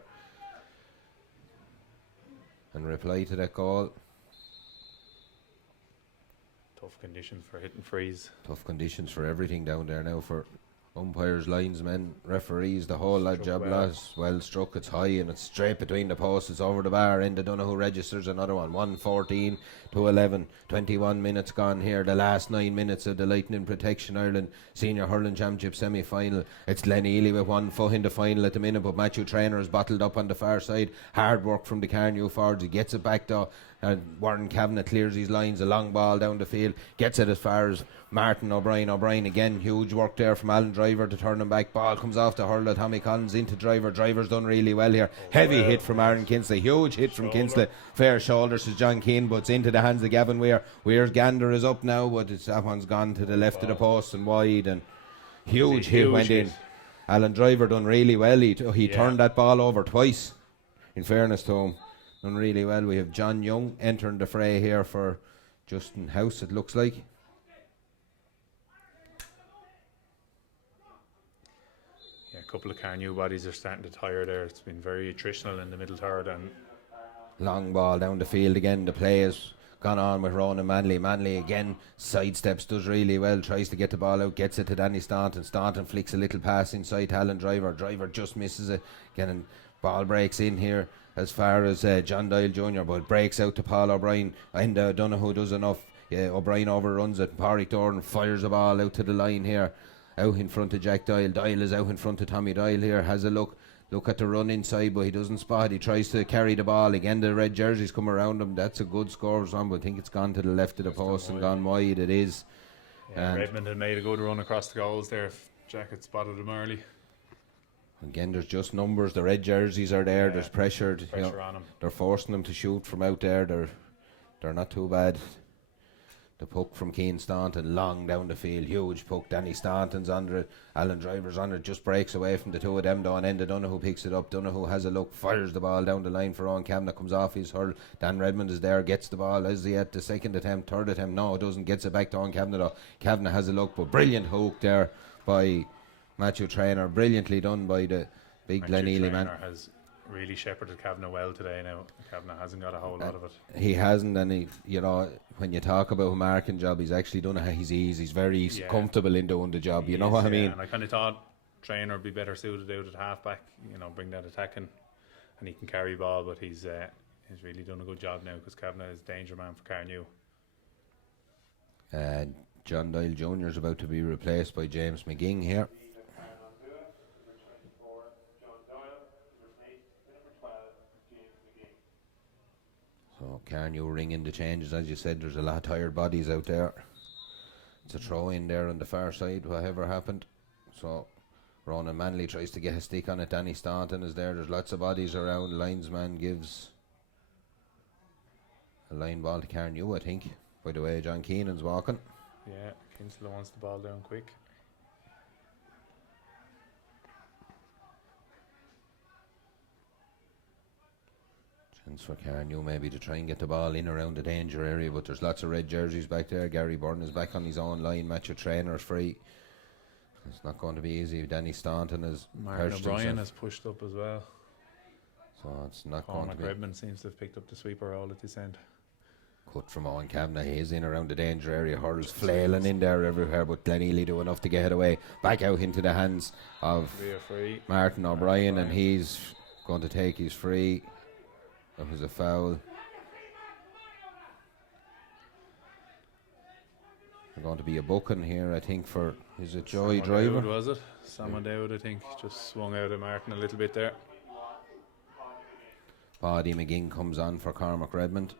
and reply to that goal. Tough conditions for hitting frees. Tough conditions for everything down there now, for umpires, linesmen, referees, the whole lot job. Well struck, it's high and it's straight between the posts. It's over the bar. Enda Donoghue registers another one. 1-14 to 11. 21 minutes gone here. The last 9 minutes of the Lightning Protection Ireland Senior Hurling Championship semi-final. It's Glenealy with 1 foot in the final at the minute, but Matthew Traynor is bottled up on the far side. Hard work from the Carnew forwards. He gets it back though. And Warren Kavanagh clears his lines. A long ball down the field. Gets it as far as Martin O'Brien. O'Brien again. Huge work there from Alan Driver to turn him back. Ball comes off the hurler. Tommy Collins into Driver. Driver's done really well here. Heavy hit from Aaron Kinsley. Huge hit from Kinsley. Fair shoulder says John Keane, but it's into the hands of Gavin Weir. Weir's gander is up now, but that one's gone to the left of the post and wide. And huge hit went in. Alan Driver done really well. He turned that ball over twice, in fairness to him. Done really well. We have John Young entering the fray here for Justin House, it looks like. Yeah, a couple of Carnew bodies are starting to tire there. It's been very attritional in the middle third. And long ball down the field again. The play has gone on with Ronan Manley. Manley again sidesteps, does really well, tries to get the ball out, gets it to Danny Staunton. Staunton flicks a little pass inside to Alan Driver. Driver just misses it. Again, and ball breaks in here as far as John Doyle Jr., but breaks out to Paul O'Brien. And Donoghue does enough. Yeah, O'Brien overruns it. Pádraig Doran fires the ball out to the line here, out in front of Jack Doyle. Doyle is out in front of Tommy Doyle here. Has a look at the run inside, but he doesn't spot. He tries to carry the ball again. The red jerseys come around him. That's a good score for him, but I think it's gone to the left of the post and gone wide. It is. Yeah, Redmond had made a good run across the goals there if Jack had spotted him early. Again, there's just numbers. The red jerseys are there. There's pressure on them. They're forcing them to shoot from out there. They're not too bad. The puck from Keane Staunton, long down the field, huge puck. Danny Staunton's under it. Alan Driver's under it. Just breaks away from the two of them though, and Enda Donoghue picks it up. Donoghue has a look, fires the ball down the line for Owen Kavanagh, comes off his hurl. Dan Redmond is there, gets the ball. Is he at the second attempt, third attempt? No, it doesn't. Gets it back to Owen Kavanagh though. Kavanagh has a look, but brilliant hook there by Matthew Traynor. Brilliantly done by the big Glenealy man. Has really shepherded Kavanagh well today now. Kavanagh hasn't got a whole lot of it. He hasn't, and he, when you talk about a marking job, he's actually done it. He's very comfortable in doing the job. You know what I mean? And I kind of thought Traynor would be better suited out at halfback. Bring that attacking, and he can carry ball. But he's really done a good job now because Kavanagh is danger man for Carnew. John Doyle Jr. is about to be replaced by James McGing here. So Carnew ringing the changes. As you said, there's a lot of tired bodies out there. It's a throw in there on the far side, whatever happened. So Ronan Manley tries to get a stick on it. Danny Staunton is there. There's lots of bodies around. Linesman gives a line ball to Carnew, I think. By the way, John Keenan's walking. Yeah, Kinsley wants the ball down quick. Chance for Carnew maybe to try and get the ball in around the danger area, but there's lots of red jerseys back there. Gary Byrne is back on his own line. Matthew Trainer's free. It's not going to be easy. Danny Staunton is. Martin O'Brien has pushed up as well. So it's not Cormac going to be. Redmond seems to have picked up the sweeper all at this end. Cut from Owen Kavanagh. He's in around the danger area. Hurls flailing in there everywhere, but Glenealy do enough to get it away. Back out into the hands of Martin O'Brien, and he's going to take his free. That was a foul. There's going to be a booking here, I think, for, is it Joey Driver? Dowd, was it? Sam Dowd, I think, just swung out of Martin a little bit there. Body McGinn comes on for Cormac Redmond.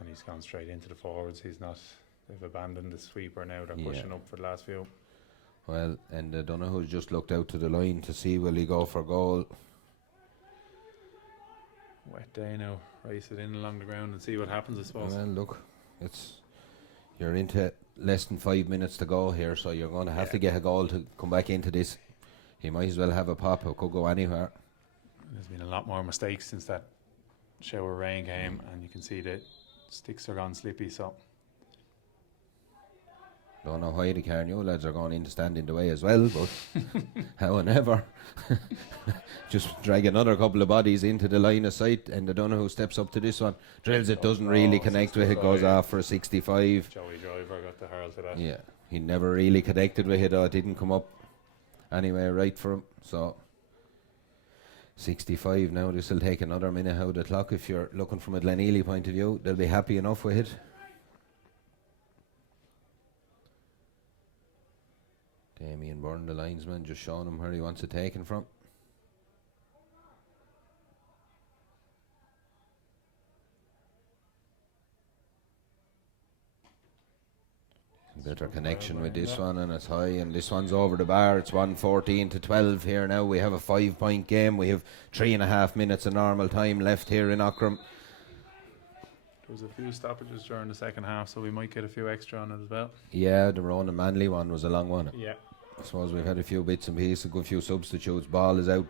And he's gone straight into the forwards. He's not. They've abandoned the sweeper now. They're pushing up for the last few. Well, and Donoghue's just looked out to the line to see will he go for goal. Wet day now. Race it in along the ground and see what happens, I suppose. Well, look, you're into less than 5 minutes to go here, so you're going to have to get a goal to come back into this. He might as well have a pop. It could go anywhere. There's been a lot more mistakes since that shower rain came, and you can see the sticks are gone slippy. So don't know why the Carnew lads are going in to stand in the way as well, but however, just drag another couple of bodies into the line of sight, and the Donoghu steps up to this one, drills it, doesn't really connect with it, goes off for a 65. Joey Driver got the hurl to that. Yeah, he never really connected with it, though. It didn't come up anyway right for him. So 65 now. This will take another minute out of the clock. If you're looking from a Glenealy point of view, they'll be happy enough with it. Damien Byrne, the linesman, just showing him where he wants it taken from. Better connection with this one, and it's high, and this one's over the bar. It's 1:14-12 here now. We have a 5-point game. We have 3.5 minutes of normal time left here in Aughrim. There was a few stoppages during the second half, so we might get a few extra on it as well. Yeah, the Ronan Manley one was a long one. Yeah. I suppose we've had a few bits and pieces, a good few substitutes. Ball is out.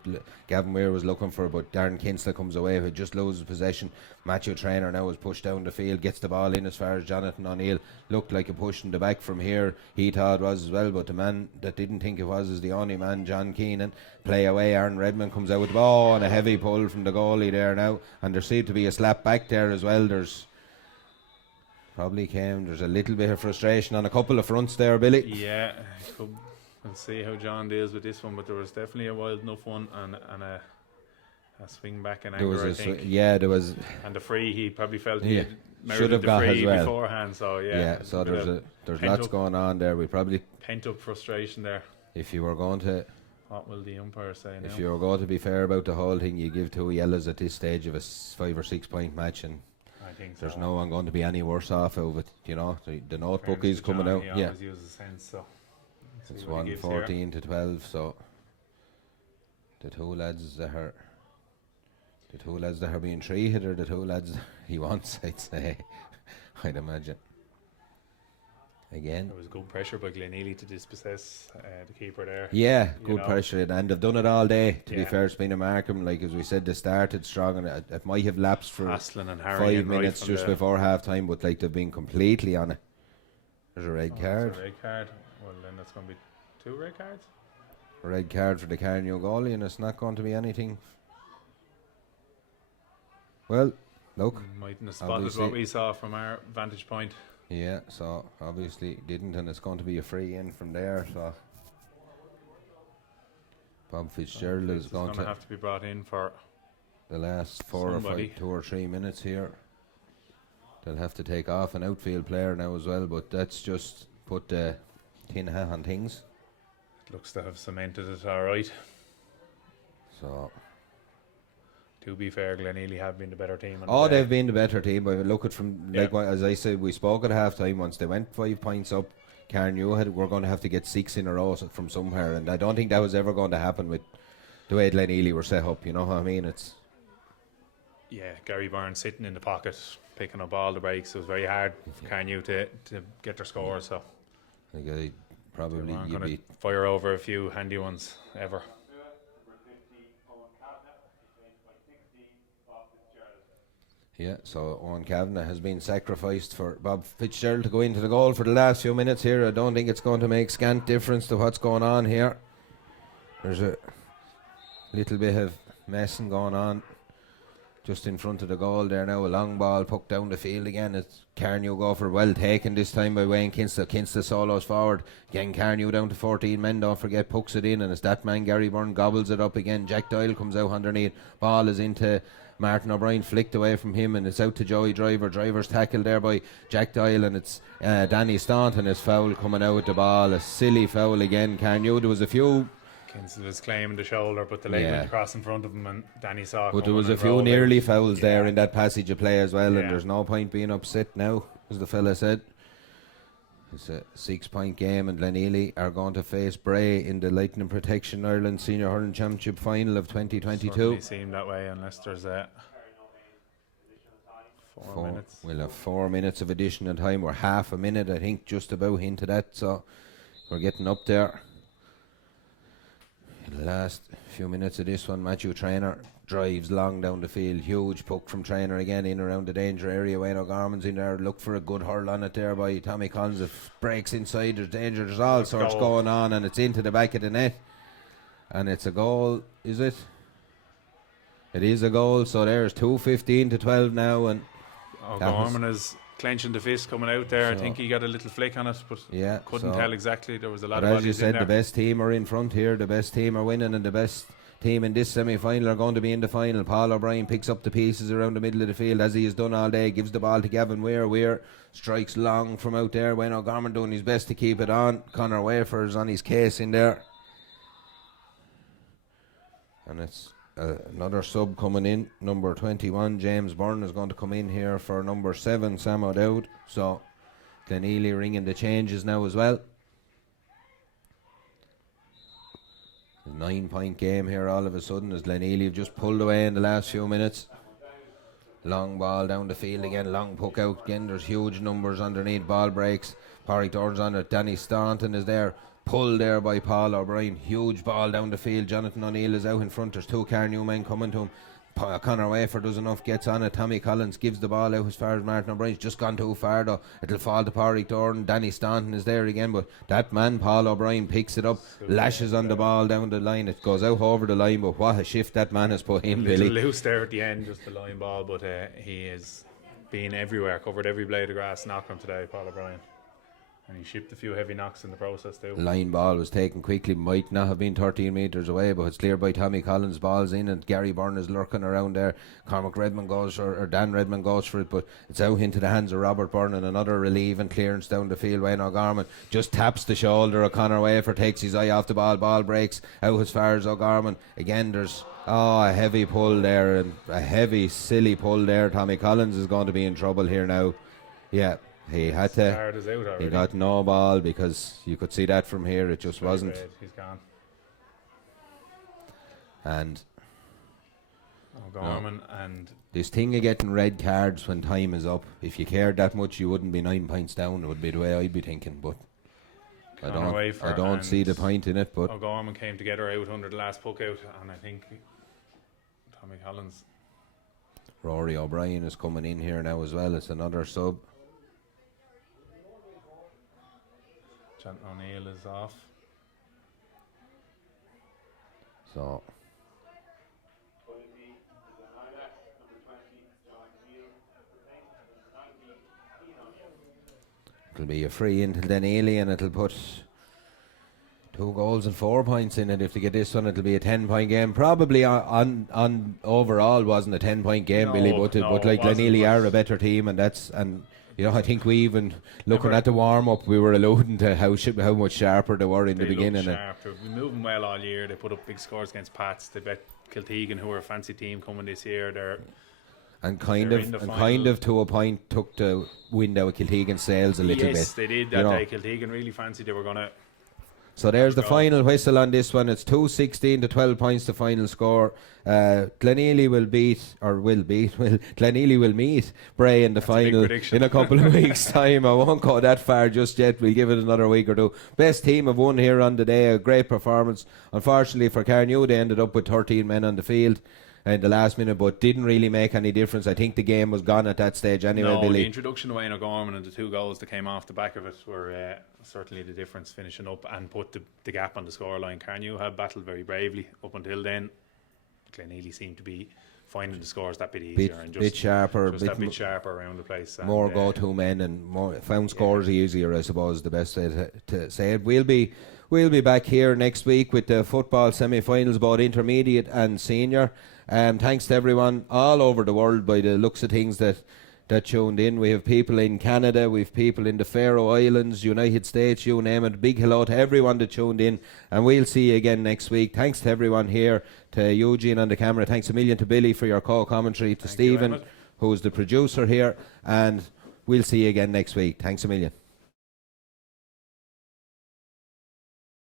Gavin Weir was looking for it, but Darren Kinsley comes away, who just loses possession. Matthew Trainer now is pushed down the field, gets the ball in as far as Jonathan O'Neill. Looked like a push in the back from here. He thought it was as well, but the man that didn't think it was is the only man, John Keenan. Play away. Aaron Redmond comes out with the ball, and a heavy pull from the goalie there now. And there seemed to be a slap back there as well. There's a little bit of frustration on a couple of fronts there, Billy. Yeah, we'll see how John deals with this one, but there was definitely a wild enough one and a swing back in anger, I think. There was. And the free, he probably felt he should have the got free as well beforehand. So so there's lots going on there. We probably pent up frustration there. If you were going to, what will the umpire say now? If you were going to be fair about the whole thing, you give 2 yellows at this stage of a 5 or 6 point match, and I think there's so. no one going to be any worse off over it. You know, the notebook is coming out. He always uses sense, so it's 1:14-12. So the two lads that are being treated are the two lads he wants, I'd say. I'd imagine. Again, there was good pressure by Glenealy to dispossess the keeper there. Yeah, good pressure, and they've done it all day. To be fair, it's been a Markham, like as we said, they started strong, and it might have lapsed for Aslan and 5 minutes just before half time, but like they've been completely on it. There's a red card. A red card. Well, then that's going to be 2 red cards. A red card for the Carnew goalie, and it's not going to be anything. Well, look, mightn't have spotted what we saw from our vantage point. Yeah, so obviously didn't, and it's going to be a free in from there. So Bob Fitzgerald is going to have to be brought in for the last 4 or 5, 2 or 3 minutes here. They'll have to take off an outfield player now as well, but that's just put the tin hat on things. It looks to have cemented it all right. So, to be fair, Glenealy have been the better team. They've been the better team. But look at from like as I said, we spoke at half time. Once they went 5 points up, Carnew we're going to have to get 6 in a row from somewhere, and I don't think that was ever going to happen with the way Glenealy were set up. You know what I mean? It's Gary Byrne sitting in the pocket, picking up all the breaks. It was very hard for Carnew to get their scores. So Like I probably I'm you'd going be to fire over a few handy ones ever. Yeah, so Owen Kavanagh has been sacrificed for Bob Fitzgerald to go into the goal for the last few minutes here. I don't think it's going to make scant difference to what's going on here. There's a little bit of messing going on just in front of the goal there now. A long ball poked down the field again. It's Carnew go for well taken this time by Wayne Kinsta. Kinsta solos forward. Again Carnew down to 14 men. Don't forget pucks it in, and it's that man Gary Byrne gobbles it up again. Jack Doyle comes out underneath. Ball is into Martin O'Brien, flicked away from him, and it's out to Joey Driver. Driver's tackled there by Jack Doyle, and it's Danny Staunton is foul coming out with the ball. A silly foul again. Carnew, there was a few. Kinsey was claiming the shoulder, but the leg went across in front of him, and Danny saw it. But there was a few nearly fouls there in that passage of play as well, and there's no point being upset now, as the fella said. It's a 6-point game, and Glenealy are going to face Bray in the Lightning Protection Ireland Senior Hurling Championship Final of 2022. Certainly seemed that way, unless there's 4 minutes. We'll have 4 minutes of additional time. We're half a minute, I think, just about into that, so we're getting up there. In the last few minutes of this one, Matthew Traynor drives long down the field. Huge puck from Traynor again in around the danger area. Wayne O'Gorman's in there. Look for a good hurl on it there by Tommy Collins. It breaks inside. There's danger. There's all sorts going on, and it's into the back of the net. And it's a goal, is it? It is a goal. So there's 2:15 to 12 now, and O'Gorman is clenching the fist coming out there. I think he got a little flick on it, but couldn't tell exactly. There was a lot of bodies as you said, in there. the best team are in front here. The best team are winning, and the best team in this semi-final are going to be in the final. Paul O'Brien picks up the pieces around the middle of the field, as he has done all day. Gives the ball to Gavin Weir. Weir strikes long from out there. Wayne O'Gorman doing his best to keep it on. Conor Wafer's on his case in there. And it's another sub coming in. Number 21, James Byrne, is going to come in here for number 7, Sam O'Dowd. So Glenealy ringing the changes now as well. 9-point game here all of a sudden, as Glenealy have just pulled away in the last few minutes. Long ball down the field again, long puck out again. There's huge numbers underneath, ball breaks. Pádraig Dorn's on it. Danny Staunton is there, pulled there by Paul O'Brien. Huge ball down the field. Jonathan O'Neill is out in front. There's 2 Carnew men coming to him. Conor Wafer does enough, gets on it. Tommy Collins gives the ball out as far as Martin O'Brien's just gone too far though. It'll fall to Pádraig Dorn. Danny Staunton is there again, but that man Paul O'Brien picks it up, lashes on the ball down the line. It goes out over the line, but what a shift that man has put in, Billy. Loose there at the end, just the line ball, but he is being everywhere, covered every blade of grass in Aughrim today, Paul O'Brien. And he shipped a few heavy knocks in the process too. Line ball was taken quickly, might not have been 13 metres away, but it's cleared by Tommy Collins. Ball's in, and Gary Byrne is lurking around there. Cormac Redmond goes or Dan Redmond goes for it, but it's out into the hands of Robert Byrne, and another relieving clearance down the field. Wayne O'Gorman just taps the shoulder of Conor Wafer, takes his eye off the ball. Ball breaks out as far as O'Gorman. Again, there's a heavy pull there, and a heavy silly pull there. Tommy Collins is going to be in trouble here now. Yeah. He had to. He got no ball, because you could see that from here. It just wasn't. He's gone. And O'Gorman and this thing of getting red cards when time is up. If you cared that much, you wouldn't be 9 points down. It would be the way I'd be thinking. But I don't see the point in it. But O'Gorman came together out under the last puck out, and I think Tommy Collins. Rory O'Brien is coming in here now as well. It's another sub. John O'Neill is off. So it'll be a free into Glenealy, and it'll put 2 goals and 4 points in it. If they get this one, it'll be a 10-point game. Probably on overall wasn't a 10-point game, Billy, but like Glenealy are a better team, and you know, I think we even, looking at the warm-up, we were alluding to how much sharper they were in the beginning. They've been moving well all year. They put up big scores against Pats. They bet Kiltegan, who are a fancy team coming this year. They're kind of to a point took the wind out of Kiltegan's sails a little bit. Yes, they did that day. Kiltegan really fancied they were going to So there's the final whistle on this one. It's 2-16 to 12 points the final score. Glenealy will Glenealy will meet Bray in the final in a couple of weeks' time. I won't go that far just yet. We'll give it another week or two. Best team have won here on the day. A great performance. Unfortunately for Carnew, they ended up with 13 men on the field in the last minute, but didn't really make any difference. I think the game was gone at that stage anyway. No, Billy. the introduction of Aughrim and the 2 goals that came off the back of it were certainly the difference, finishing up and put the gap on the scoreline. Carnew had battled very bravely up until then. Glenealy seemed to be finding the scores that bit easier and just bit sharper, just a bit sharper around the place. More go-to men and found scores easier, I suppose, is the best way to say it. We'll be back here next week with the football semi-finals, both intermediate and senior. Thanks to everyone all over the world, by the looks of things, that tuned in. We have people in Canada, we have people in the Faroe Islands, United States, you name it. Big hello to everyone that tuned in, and we'll see you again next week. Thanks to everyone here, to Eugene on the camera. Thanks a million to Billy for your co-commentary, to Stephen, who's the producer here, and we'll see you again next week. Thanks a million.